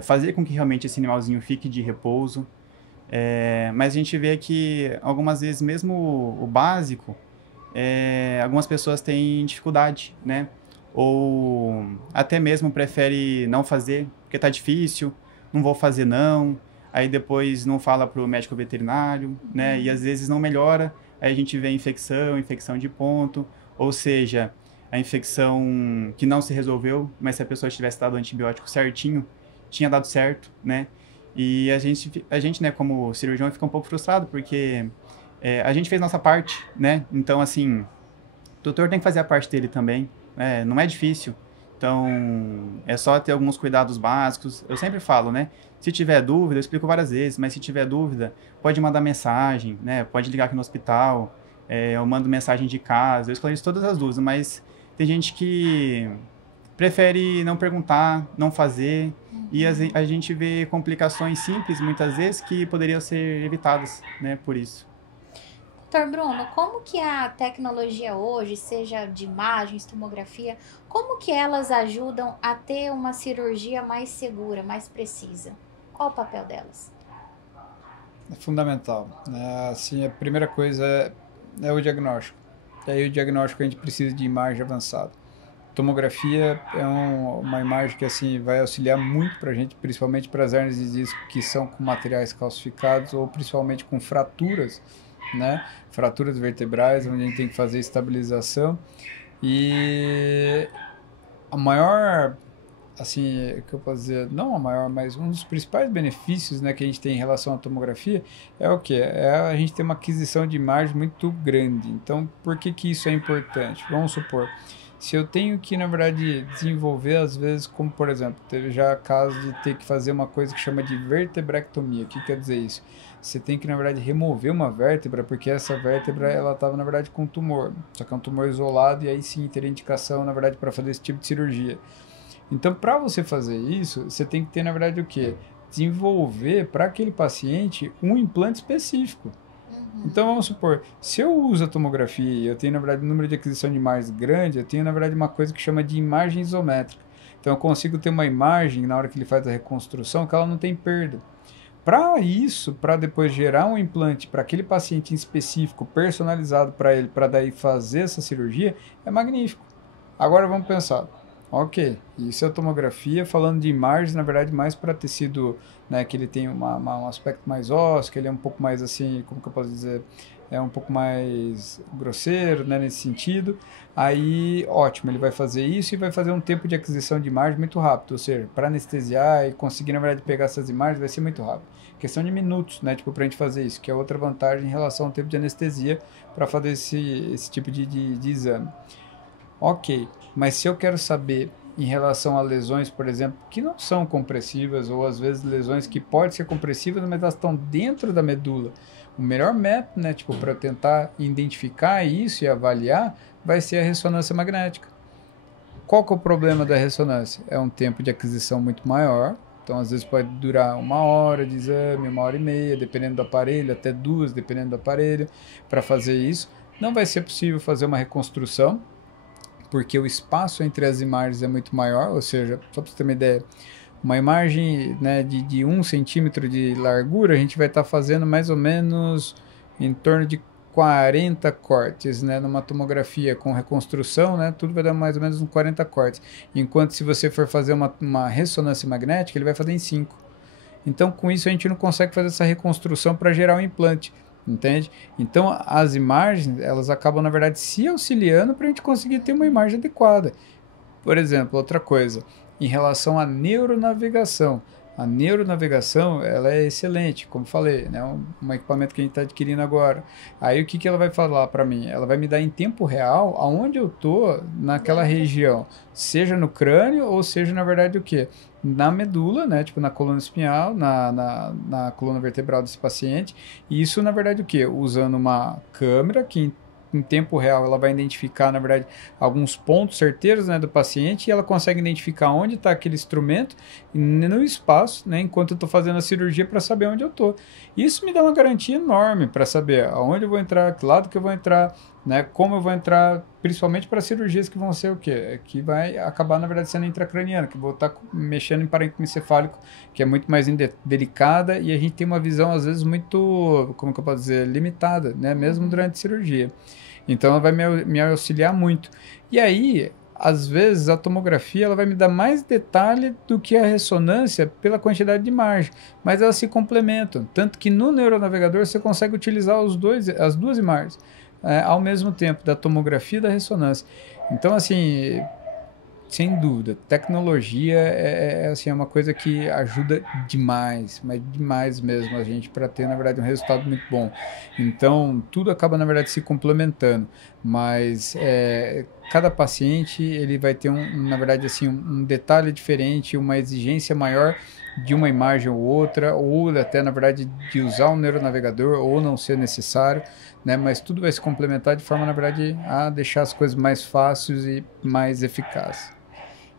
fazer com que realmente esse animalzinho fique de repouso. Mas a gente vê que algumas vezes mesmo o básico, algumas pessoas têm dificuldade, né? Ou até mesmo prefere não fazer, porque tá difícil, não vou fazer não, aí depois não fala pro médico veterinário, né? E às vezes não melhora, aí a gente vê infecção de ponto, ou seja, a infecção que não se resolveu, mas se a pessoa tivesse dado o antibiótico certinho, tinha dado certo, né? E a gente, né, como cirurgião, fica um pouco frustrado, porque a gente fez nossa parte, né? Então, assim, o doutor tem que fazer a parte dele também, não é difícil. Então, é só ter alguns cuidados básicos. Eu sempre falo, né? Se tiver dúvida, eu explico várias vezes, mas se tiver dúvida, pode mandar mensagem, né? Pode ligar aqui no hospital, eu mando mensagem de casa, eu esclareço todas as dúvidas, mas tem gente que prefere não perguntar, não fazer, e a gente vê complicações simples, muitas vezes, que poderiam ser evitadas, né, por isso. Doutor Bruno, como que a tecnologia hoje, seja de imagens, tomografia, como que elas ajudam a ter uma cirurgia mais segura, mais precisa? Qual o papel delas? É fundamental, né? Assim, a primeira coisa é o diagnóstico. E aí o diagnóstico a gente precisa de imagem avançada. Tomografia é uma imagem que assim vai auxiliar muito para a gente, principalmente para as hernias de disco que são com materiais calcificados ou principalmente com fraturas, né? Fraturas vertebrais, onde a gente tem que fazer estabilização. E a maior, assim, o que eu posso dizer, não a maior, mas um dos principais benefícios, né, que a gente tem em relação à tomografia é o quê? É a gente ter uma aquisição de imagem muito grande. Então, por que que isso é importante? Vamos supor, se eu tenho que, na verdade, desenvolver, às vezes, como por exemplo, teve já caso de ter que fazer uma coisa que chama de vertebrectomia. O que quer dizer isso? Você tem que, na verdade, remover uma vértebra, porque essa vértebra, ela estava, na verdade, com um tumor. Só que é um tumor isolado, e aí sim teria indicação, na verdade, para fazer esse tipo de cirurgia. Então, para você fazer isso, você tem que ter, na verdade, o quê? Desenvolver para aquele paciente um implante específico. Então, vamos supor, se eu uso a tomografia e eu tenho, na verdade, um número de aquisição de imagens grande, eu tenho, na verdade, uma coisa que chama de imagem isométrica. Então, eu consigo ter uma imagem, na hora que ele faz a reconstrução, que ela não tem perda. Para isso, para depois gerar um implante para aquele paciente em específico, personalizado para ele, para daí fazer essa cirurgia, é magnífico. Agora, vamos pensar. Ok, isso é tomografia, falando de imagens, na verdade, mais para tecido, né, que ele tem um aspecto mais ósseo, que ele é um pouco mais assim, como que eu posso dizer, é um pouco mais grosseiro, né, nesse sentido. Aí, ótimo, ele vai fazer isso e vai fazer um tempo de aquisição de imagem muito rápido, ou seja, para anestesiar e conseguir, na verdade, pegar essas imagens vai ser muito rápido. Questão de minutos, né, tipo, para a gente fazer isso, que é outra vantagem em relação ao tempo de anestesia para fazer esse tipo de exame. Ok, mas se eu quero saber em relação a lesões, por exemplo, que não são compressivas, ou às vezes lesões que podem ser compressivas, mas elas estão dentro da medula, o melhor método, né, tipo, para tentar identificar isso e avaliar, vai ser a ressonância magnética. Qual que é o problema da ressonância? É um tempo de aquisição muito maior, então às vezes pode durar 1 hora de exame, 1 hora e meia, dependendo do aparelho, até 2, dependendo do aparelho, para fazer isso. Não vai ser possível fazer uma reconstrução, porque o espaço entre as imagens é muito maior, ou seja, só para você ter uma ideia, uma imagem, né, de 1 centímetro de largura, a gente vai estar fazendo mais ou menos em torno de 40 cortes, né, numa tomografia com reconstrução, né, tudo vai dar mais ou menos uns 40 cortes, enquanto se você for fazer uma ressonância magnética, ele vai fazer em 5. Então, com isso, a gente não consegue fazer essa reconstrução para gerar um implante. Entende? Então, as imagens, elas acabam, na verdade, se auxiliando para a gente conseguir ter uma imagem adequada. Por exemplo, outra coisa, em relação à neuronavegação. A neuronavegação, ela é excelente, como falei, né? Um equipamento que a gente está adquirindo agora. Aí, o que ela vai falar para mim? Ela vai me dar em tempo real aonde eu estou naquela região, seja no crânio ou seja, na verdade, o quê? Na medula, né, tipo na coluna espinhal, na coluna vertebral desse paciente. E isso, na verdade, o quê? Usando uma câmera que em tempo real ela vai identificar, na verdade, alguns pontos certeiros, né, do paciente e ela consegue identificar onde está aquele instrumento no espaço, né, enquanto eu estou fazendo a cirurgia para saber onde eu estou. Isso me dá uma garantia enorme para saber aonde eu vou entrar, que lado que eu vou entrar, né, como eu vou entrar, principalmente para cirurgias que vão ser o quê? Que vai acabar, na verdade, sendo intracraniana, que vou estar mexendo em parênquima encefálico, que é muito mais delicada e a gente tem uma visão, às vezes, muito, como que eu posso dizer, limitada, né, mesmo durante a cirurgia. Então, ela vai me auxiliar muito. E aí, às vezes, a tomografia ela vai me dar mais detalhe do que a ressonância pela quantidade de imagem, mas elas se complementam. Tanto que no neuronavegador você consegue utilizar as duas imagens ao mesmo tempo, da tomografia e da ressonância. Então, assim, sem dúvida, tecnologia assim, é uma coisa que ajuda demais, mas demais mesmo a gente para ter, na verdade, um resultado muito bom. Então, tudo acaba, na verdade, se complementando, mas cada paciente ele vai ter, na verdade, assim, um detalhe diferente, uma exigência maior de uma imagem ou outra, ou até, na verdade, de usar um neuronavegador ou não ser necessário, né? Mas tudo vai se complementar de forma, na verdade, a deixar as coisas mais fáceis e mais eficazes.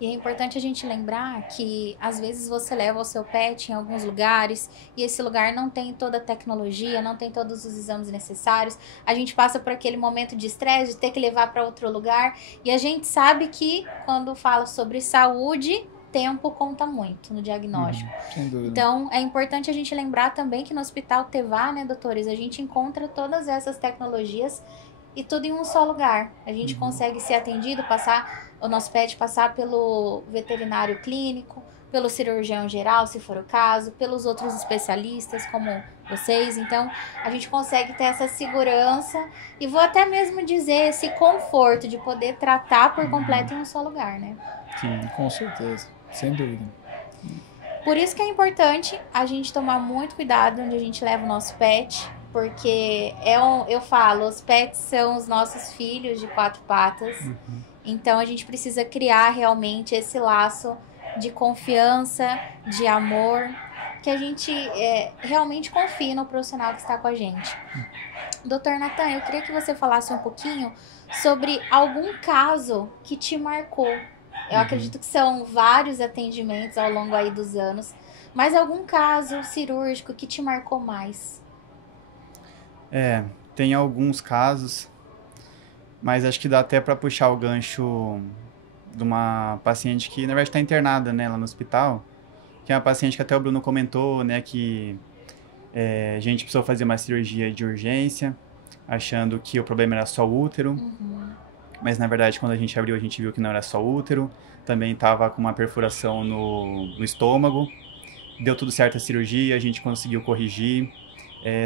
E é importante a gente lembrar que às vezes você leva o seu pet em alguns lugares e esse lugar não tem toda a tecnologia, não tem todos os exames necessários. A gente passa por aquele momento de estresse de ter que levar para outro lugar e a gente sabe que quando fala sobre saúde, tempo conta muito no diagnóstico. Sem dúvida. Então, é importante a gente lembrar também que no Hospital Tevá, né, doutores, a gente encontra todas essas tecnologias e tudo em um só lugar. A gente consegue ser atendido, o nosso pet passar pelo veterinário clínico, pelo cirurgião geral, se for o caso, pelos outros especialistas, como vocês. Então, a gente consegue ter essa segurança e vou até mesmo dizer esse conforto de poder tratar por completo em um só lugar, né? Sim, com certeza. Sem dúvida. Por isso que é importante a gente tomar muito cuidado onde a gente leva o nosso pet, porque eu falo, os pets são os nossos filhos de 4 patas, então a gente precisa criar realmente esse laço de confiança, de amor, que a gente realmente confie no profissional que está com a gente. Doutor Nathan, eu queria que você falasse um pouquinho sobre algum caso que te marcou. Eu acredito que são vários atendimentos ao longo aí dos anos, mas algum caso cirúrgico que te marcou mais? Tem alguns casos, mas acho que dá até para puxar o gancho de uma paciente que, na verdade, está internada, né, lá no hospital, que é uma paciente que até o Bruno comentou, né, que a gente precisou fazer uma cirurgia de urgência, achando que o problema era só o útero, mas, na verdade, quando a gente abriu, a gente viu que não era só o útero, também estava com uma perfuração no estômago, deu tudo certo a cirurgia, a gente conseguiu corrigir,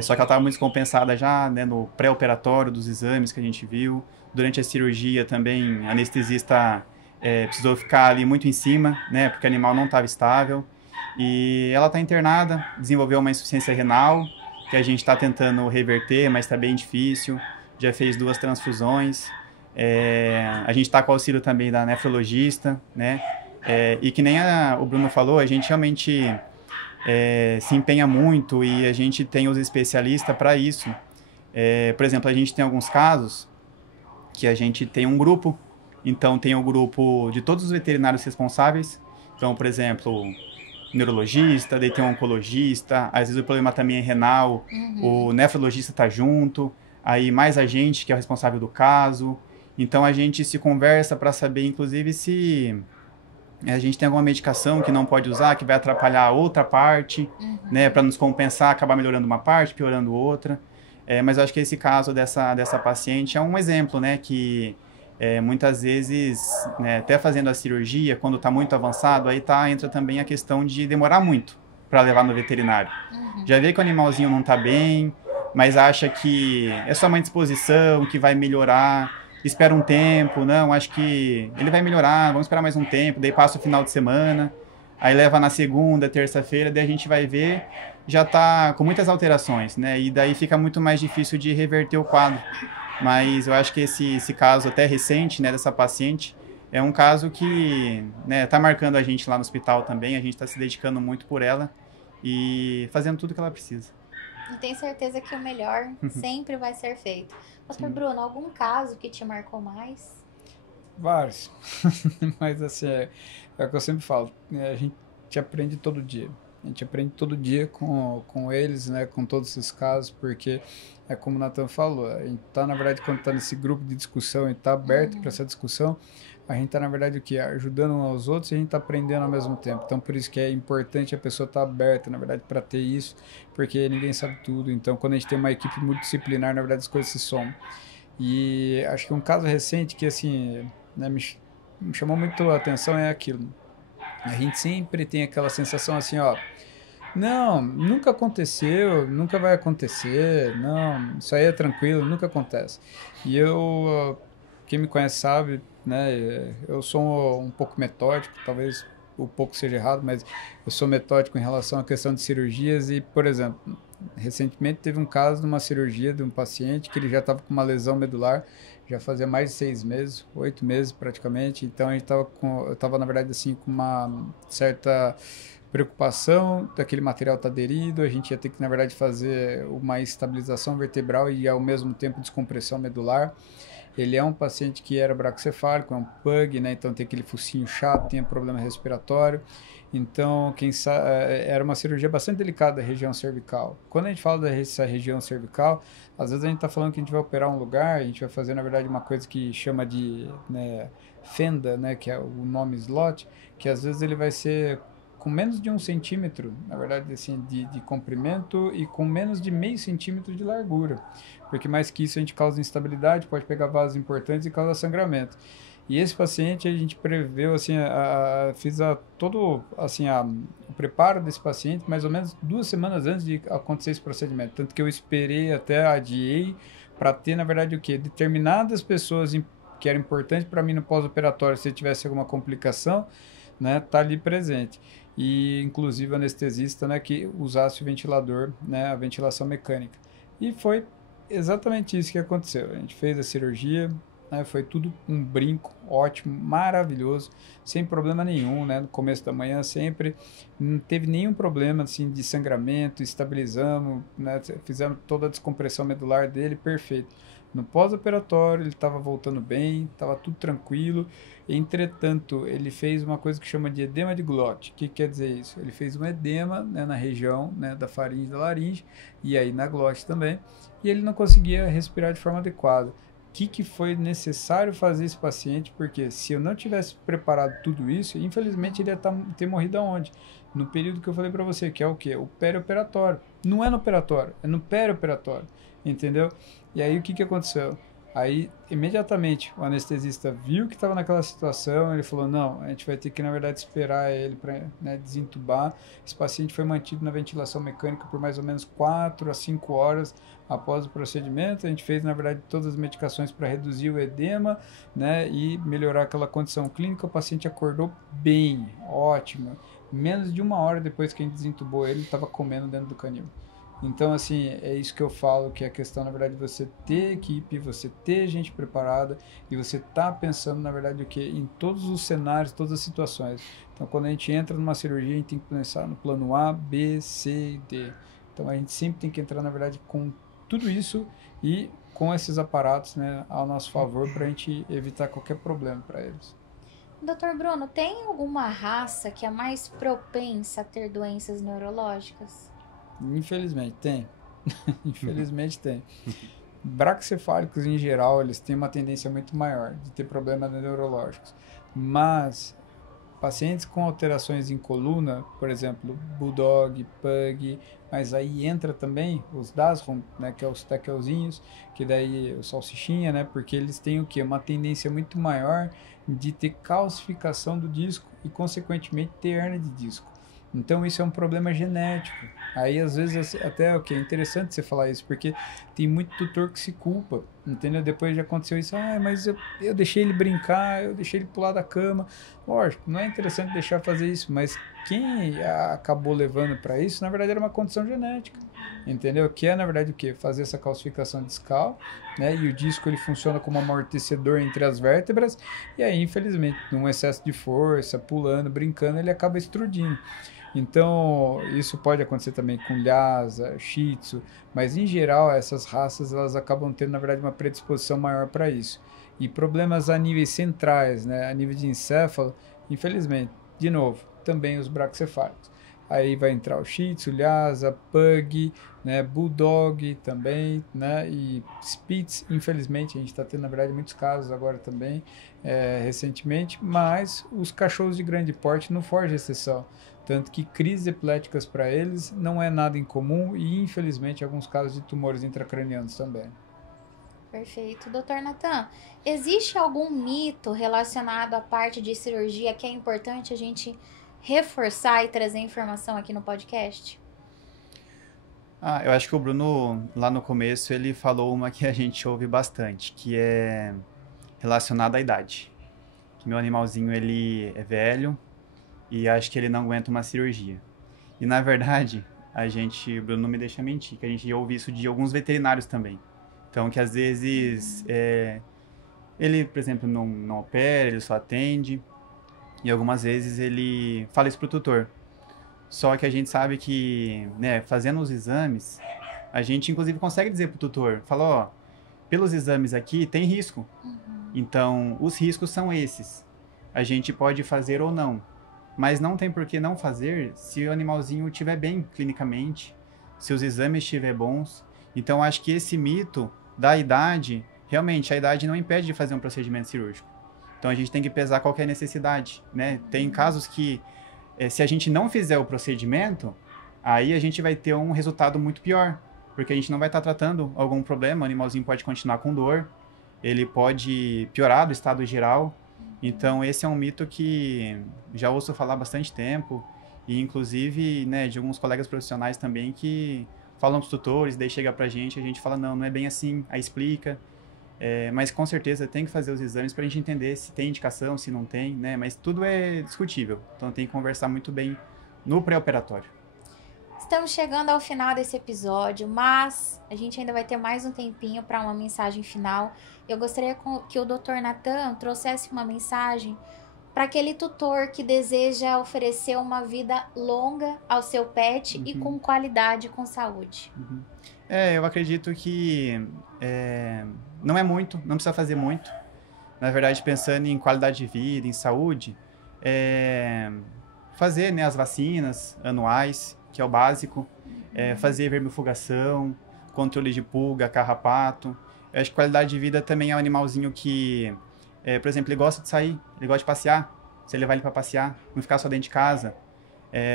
só que ela estava muito descompensada já, né, no pré-operatório dos exames que a gente viu. Durante a cirurgia também, a anestesista precisou ficar ali muito em cima, né, porque o animal não estava estável. E ela está internada, desenvolveu uma insuficiência renal, que a gente está tentando reverter, mas está bem difícil. Já fez 2 transfusões. A gente está com o auxílio também da nefrologista, né, e que nem o Bruno falou, a gente realmente se empenha muito e a gente tem os especialistas para isso. Por exemplo, a gente tem alguns casos que a gente tem um grupo, então tem o grupo de todos os veterinários responsáveis, então, por exemplo, neurologista, daí tem um oncologista, às vezes o problema também é renal, o nefrologista está junto, aí mais a gente que é o responsável do caso, então a gente se conversa para saber, inclusive, se a gente tem alguma medicação que não pode usar, que vai atrapalhar a outra parte, né, para nos compensar, acabar melhorando uma parte, piorando outra. Mas eu acho que esse caso dessa paciente é um exemplo, né, que muitas vezes, né, até fazendo a cirurgia, quando está muito avançado, aí entra também a questão de demorar muito para levar no veterinário. Já vê que o animalzinho não está bem, mas acha que é só uma indisposição, que vai melhorar, espera um tempo, não, acho que ele vai melhorar, vamos esperar mais um tempo, daí passa o final de semana, aí leva na segunda, terça-feira, daí a gente vai ver, já está com muitas alterações, né, e daí fica muito mais difícil de reverter o quadro. Mas eu acho que esse caso até recente, né, dessa paciente, é um caso que, né, tá marcando a gente lá no hospital também, a gente está se dedicando muito por ela e fazendo tudo que ela precisa. E tenho certeza que o melhor sempre vai ser feito. Doutor Bruno, algum caso que te marcou mais? Vários. Mas assim, é o que eu sempre falo, a gente aprende todo dia. A gente aprende todo dia com eles, né, com todos esses casos, porque é como o Nathan falou, a gente tá, na verdade, quando tá nesse grupo de discussão e tá aberto para essa discussão, a gente tá, na verdade, o quê? Ajudando uns aos outros e a gente tá aprendendo ao mesmo tempo. Então, por isso que é importante a pessoa estar aberta, na verdade, para ter isso, porque ninguém sabe tudo. Então, quando a gente tem uma equipe multidisciplinar, na verdade, as coisas se somam. E acho que um caso recente que, assim, né, me chamou muito a atenção é aquilo. A gente sempre tem aquela sensação assim, ó, não, nunca aconteceu, nunca vai acontecer, não, isso aí é tranquilo, nunca acontece. E quem me conhece sabe, né, eu sou um pouco metódico, talvez o pouco seja errado, mas eu sou metódico em relação à questão de cirurgias e, por exemplo, recentemente teve um caso de uma cirurgia de um paciente que ele já estava com uma lesão medular, já fazia mais de 6 meses, 8 meses praticamente, então eu estava, na verdade, assim, com uma certa preocupação daquele material estar aderido, a gente ia ter que, na verdade, fazer uma estabilização vertebral e, ao mesmo tempo, descompressão medular. ele é um paciente que era braquicefálico, é um pug, né? Então tem aquele focinho chato, tem problema respiratório. Então, era uma cirurgia bastante delicada da região cervical. Quando a gente fala dessa região cervical, às vezes a gente está falando que a gente vai operar um lugar, a gente vai fazer, na verdade, uma coisa que chama de, né, fenda, né, que é o nome slot, que às vezes ele vai ser com menos de 1 centímetro, na verdade, assim, de comprimento e com menos de meio centímetro de largura. Porque mais que isso a gente causa instabilidade, pode pegar vasos importantes e causar sangramento. E esse paciente, a gente preveu, assim, fiz todo, assim, o preparo desse paciente mais ou menos 2 semanas antes de acontecer esse procedimento. Tanto que eu esperei até, adiei, para ter, na verdade, o quê? Determinadas pessoas que eram importantes para mim no pós-operatório, se tivesse alguma complicação, né, tá ali presente. E, inclusive, o anestesista, né, que usasse o ventilador, né, a ventilação mecânica. E foi exatamente isso que aconteceu. A gente fez a cirurgia, né, foi tudo um brinco, ótimo, maravilhoso, sem problema nenhum, né, no começo da manhã sempre, não teve nenhum problema, assim, de sangramento, estabilizamos, né, fizemos toda a descompressão medular dele, perfeito. No pós-operatório ele estava voltando bem, estava tudo tranquilo, entretanto ele fez uma coisa que chama de edema de glote. O que quer dizer isso? Ele fez um edema, né, na região, né, da faringe e da laringe, e aí na glote também, e ele não conseguia respirar de forma adequada. O que foi necessário fazer esse paciente? Porque se eu não tivesse preparado tudo isso, infelizmente ele ia ter morrido aonde? No período que eu falei para você, que é o quê? O perioperatório. Não é no operatório, é no perioperatório, entendeu? E aí o que aconteceu? Aí, imediatamente, o anestesista viu que estava naquela situação, ele falou, não, a gente vai ter que, na verdade, esperar ele para, né, desentubar. Esse paciente foi mantido na ventilação mecânica por mais ou menos 4 a 5 horas após o procedimento. A gente fez, na verdade, todas as medicações para reduzir o edema, né, e melhorar aquela condição clínica. O paciente acordou bem, ótimo. Menos de 1 hora depois que a gente desentubou ele, estava comendo dentro do canil. Então, assim, é isso que eu falo, que é a questão, na verdade, de você ter equipe, você ter gente preparada e você tá pensando, na verdade, o que em todos os cenários, todas as situações. Então, quando a gente entra numa cirurgia, a gente tem que pensar no plano A, B, C e D. Então, a gente sempre tem que entrar, na verdade, com tudo isso e com esses aparatos, né, ao nosso favor, para a gente evitar qualquer problema para eles. Doutor Bruno, tem alguma raça que é mais propensa a ter doenças neurológicas? Infelizmente tem. Infelizmente tem. Braquicefálicos em geral, eles têm uma tendência muito maior de ter problemas neurológicos. Mas pacientes com alterações em coluna, por exemplo, Bulldog, Pug, mas aí entra também os Dachshund, né, que é os tekelzinhos, que daí o salsichinha, né, porque eles têm o quê? Uma tendência muito maior de ter calcificação do disco e consequentemente ter hernia de disco. Então isso é um problema genético. Aí às vezes até o que é interessante você falar isso, porque tem muito tutor que se culpa, entendeu? Depois já aconteceu isso, mas eu deixei ele brincar, eu deixei ele pular da cama. Lógico, não é interessante deixar fazer isso, mas quem acabou levando para isso, na verdade era uma condição genética, entendeu? Que é na verdade o que? Fazer essa calcificação discal, né? E o disco ele funciona como amortecedor entre as vértebras, e aí infelizmente num excesso de força, pulando, brincando, ele acaba extrudindo. Então, isso pode acontecer também com Lhasa, Shih Tzu, mas em geral essas raças elas acabam tendo, na verdade, uma predisposição maior para isso. E problemas a níveis centrais, né, a nível de encéfalo, infelizmente, de novo, também os braquicefálicos. Aí vai entrar o Shih Tzu, Lhasa, Pug, né, Bulldog também, né, e Spitz, infelizmente, a gente está tendo, na verdade, muitos casos agora também, recentemente, mas os cachorros de grande porte não fogem exceção. Tanto que crises epiléticas para eles não é nada incomum e, infelizmente, alguns casos de tumores intracranianos também. Perfeito. Doutor Nathan, existe algum mito relacionado à parte de cirurgia que é importante a gente reforçar e trazer informação aqui no podcast? Eu acho que o Bruno, lá no começo, ele falou uma que a gente ouve bastante, que é relacionada à idade. Que meu animalzinho, ele é velho, e acho que ele não aguenta uma cirurgia. E na verdade, o Bruno não me deixa mentir, que a gente ouve isso de alguns veterinários também. Então, que às vezes ele, por exemplo, não opera, ele só atende, e algumas vezes ele fala isso pro tutor. Só que a gente sabe que, né, fazendo os exames, a gente inclusive consegue dizer pro tutor, fala, pelos exames aqui, tem risco. Então, os riscos são esses. A gente pode fazer ou não, mas não tem por que não fazer se o animalzinho estiver bem clinicamente, se os exames estiverem bons. Então, acho que esse mito da idade, realmente, a idade não impede de fazer um procedimento cirúrgico. Então, a gente tem que pesar qual que é a necessidade, né? Tem casos que, se a gente não fizer o procedimento, aí a gente vai ter um resultado muito pior, porque a gente não vai estar tratando algum problema, o animalzinho pode continuar com dor, ele pode piorar do estado geral. Então, esse é um mito que já ouço falar há bastante tempo, e inclusive, né, de alguns colegas profissionais também que falam para os tutores, daí chega para a gente fala, não é bem assim, aí explica. Mas com certeza tem que fazer os exames para a gente entender se tem indicação, se não tem, né? Mas tudo é discutível, então tem que conversar muito bem no pré-operatório. Estamos chegando ao final desse episódio, mas a gente ainda vai ter mais um tempinho para uma mensagem final. Eu gostaria que o Dr. Nathan trouxesse uma mensagem para aquele tutor que deseja oferecer uma vida longa ao seu pet e com qualidade, com saúde. Eu acredito que não é muito, não precisa fazer muito. Na verdade, pensando em qualidade de vida, em saúde, fazer, né, as vacinas anuais, que é o básico, fazer vermifugação, controle de pulga, carrapato. Eu acho que qualidade de vida também é um animalzinho que, por exemplo, ele gosta de sair, ele gosta de passear, você levar ele para passear, não ficar só dentro de casa,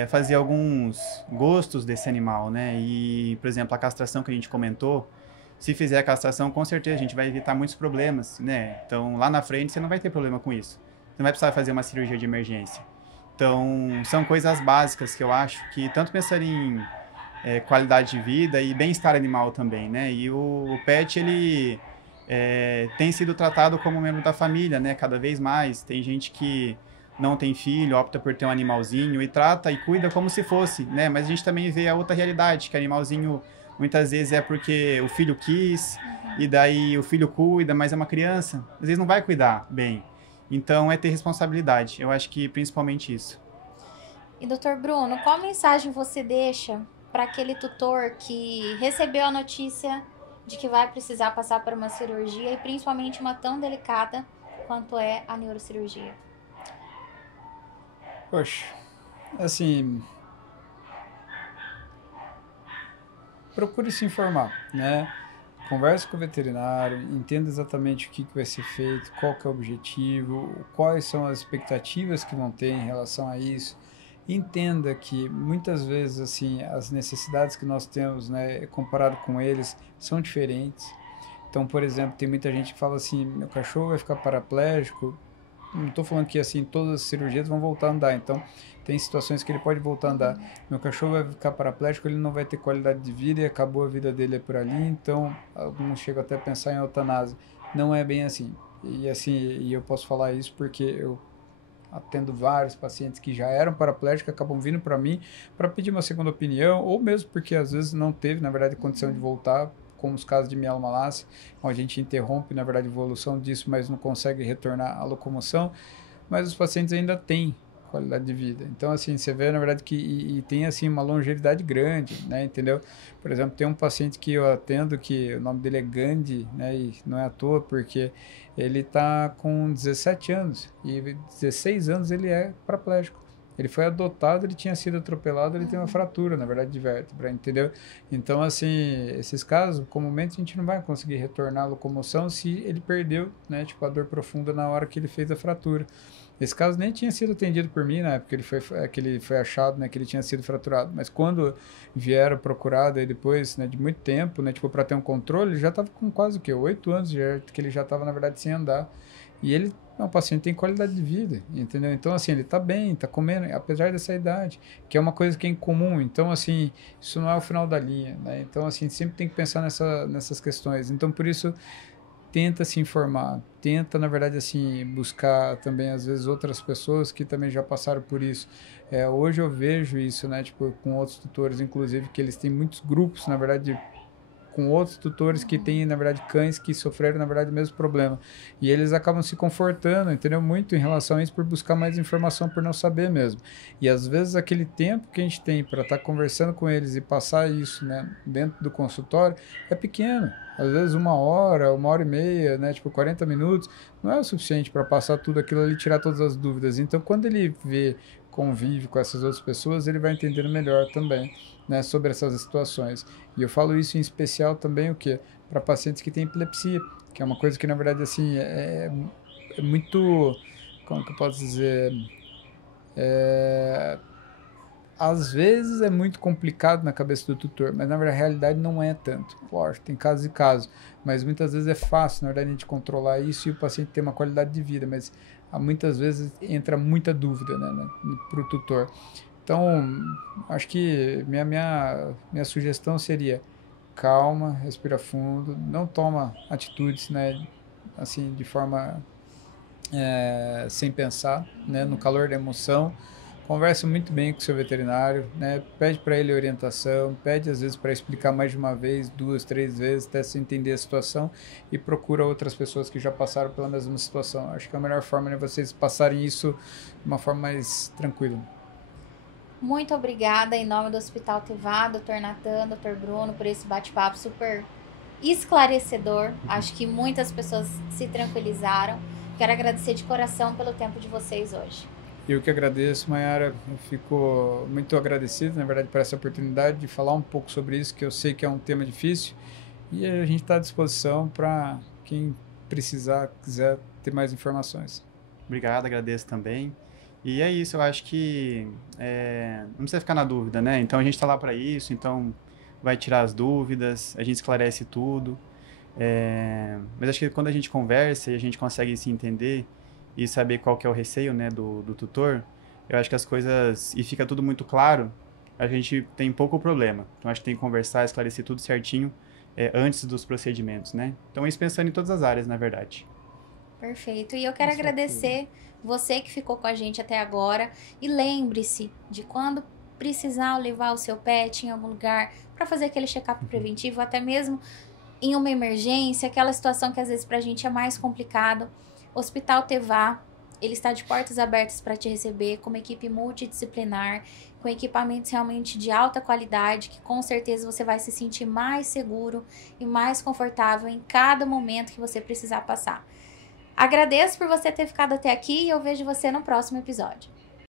fazer alguns gostos desse animal, né? E, por exemplo, a castração que a gente comentou, se fizer a castração, com certeza a gente vai evitar muitos problemas, né? Então, lá na frente você não vai ter problema com isso. Você não vai precisar fazer uma cirurgia de emergência. Então, são coisas básicas que eu acho que tanto pensar em qualidade de vida e bem-estar animal também, né? E o pet, ele tem sido tratado como membro da família, né? Cada vez mais. Tem gente que não tem filho, opta por ter um animalzinho e trata e cuida como se fosse, né? Mas a gente também vê a outra realidade, que animalzinho muitas vezes é porque o filho quis e daí o filho cuida, mas é uma criança. Às vezes não vai cuidar bem. Então, é ter responsabilidade. Eu acho que principalmente isso. E, Dr. Bruno, qual mensagem você deixa para aquele tutor que recebeu a notícia de que vai precisar passar por uma cirurgia e principalmente uma tão delicada quanto é a neurocirurgia? Poxa, assim, procure se informar, né? Converse com o veterinário, entenda exatamente o que vai ser feito, qual que é o objetivo, quais são as expectativas que vão ter em relação a isso. Entenda que muitas vezes assim as necessidades que nós temos, né, comparado com eles, são diferentes. Então, por exemplo, tem muita gente que fala assim, meu cachorro vai ficar paraplégico. Não estou falando que assim todas as cirurgias vão voltar a andar, então tem situações que ele pode voltar a andar. Meu cachorro vai ficar paraplégico, ele não vai ter qualidade de vida e acabou a vida dele por ali, então alguns chegam até a pensar em eutanásia. Não é bem assim. E assim, e eu posso falar isso porque eu atendo vários pacientes que já eram paraplégicos, acabam vindo para mim para pedir uma segunda opinião, ou mesmo porque às vezes não teve, na verdade, condição de voltar, como os casos de mielomalácia, onde a gente interrompe, na verdade, a evolução disso, mas não consegue retornar à locomoção, mas os pacientes ainda têm qualidade de vida. Então, assim, você vê, na verdade, que e tem, assim, uma longevidade grande, né, entendeu? Por exemplo, tem um paciente que eu atendo, que o nome dele é Gandhi, né, e não é à toa, porque ele está com 17 anos, e 16 anos ele é paraplégico. Ele foi adotado, ele tinha sido atropelado, ele tem uma fratura, na verdade, de vértebra, entendeu? Então, assim, esses casos, comumente a gente não vai conseguir retornar a locomoção se ele perdeu, né, tipo, a dor profunda na hora que ele fez a fratura. Esse caso nem tinha sido atendido por mim na época que ele foi achado, né, que ele tinha sido fraturado. Mas quando vieram procurar, daí depois, né, de muito tempo, né, tipo, para ter um controle, ele já estava com quase o quê? 8 anos, que ele já estava, na verdade, sem andar. E ele é um paciente que tem qualidade de vida, entendeu? Então, assim, ele está bem, está comendo, apesar dessa idade, que é uma coisa que é incomum. Então, assim, isso não é o final da linha, né? Então, assim, sempre tem que pensar nessas questões. Então, por isso, tenta se informar, tenta, na verdade, assim, buscar também, às vezes, outras pessoas que também já passaram por isso. Hoje eu vejo isso, né, tipo, com outros tutores, inclusive, que eles têm muitos grupos, na verdade, com outros tutores que têm, na verdade, cães que sofreram, na verdade, o mesmo problema. E eles acabam se confortando, entendeu? Muito em relação a isso, por buscar mais informação, por não saber mesmo. E às vezes aquele tempo que a gente tem para estar conversando com eles e passar isso, né, dentro do consultório é pequeno. Às vezes 1 hora, 1 hora e meia, né, tipo 40 minutos, não é o suficiente para passar tudo aquilo ali e tirar todas as dúvidas. Então, quando ele convive com essas outras pessoas, ele vai entendendo melhor também, né, sobre essas situações. E eu falo isso em especial também, o quê? Para pacientes que têm epilepsia, que é uma coisa que, na verdade, assim, é muito, como que eu posso dizer, às vezes é muito complicado na cabeça do tutor, mas na realidade não é tanto. Lógico, tem casos e casos, mas muitas vezes é fácil, na verdade, a gente controlar isso e o paciente ter uma qualidade de vida, mas muitas vezes entra muita dúvida, né, para o tutor. Então, acho que minha sugestão seria calma, respira fundo, não toma atitudes, né, assim, de forma sem pensar, né, no calor da emoção. Conversa muito bem com o seu veterinário, né? Pede para ele orientação, pede às vezes para explicar mais de uma vez, 2, 3 vezes, até se entender a situação e procura outras pessoas que já passaram pela mesma situação. Acho que a melhor forma é vocês passarem isso de uma forma mais tranquila. Muito obrigada em nome do Hospital Tevá, Dr. Natan, Dr. Bruno, por esse bate-papo super esclarecedor. Acho que muitas pessoas se tranquilizaram. Quero agradecer de coração pelo tempo de vocês hoje. Eu que agradeço, Mayara. Eu fico muito agradecido, na verdade, por essa oportunidade de falar um pouco sobre isso, que eu sei que é um tema difícil. E a gente está à disposição para quem precisar, quiser ter mais informações. Obrigado, agradeço também. E é isso, eu acho que não precisa ficar na dúvida, né? Então a gente está lá para isso, então vai tirar as dúvidas, a gente esclarece tudo. Mas acho que quando a gente conversa e a gente consegue se entender e saber qual que é o receio, né, do tutor, eu acho que as coisas, e fica tudo muito claro, a gente tem pouco problema. Então acho que tem que conversar, esclarecer tudo certinho antes dos procedimentos, né? Então isso pensando em todas as áreas, na verdade. Perfeito. E eu quero agradecer você que ficou com a gente até agora. E lembre-se de quando precisar levar o seu pet em algum lugar para fazer aquele check-up preventivo, até mesmo em uma emergência, aquela situação que às vezes pra gente é mais complicado. Hospital Tevá, ele está de portas abertas para te receber, com uma equipe multidisciplinar, com equipamentos realmente de alta qualidade, que com certeza você vai se sentir mais seguro e mais confortável em cada momento que você precisar passar. Agradeço por você ter ficado até aqui e eu vejo você no próximo episódio.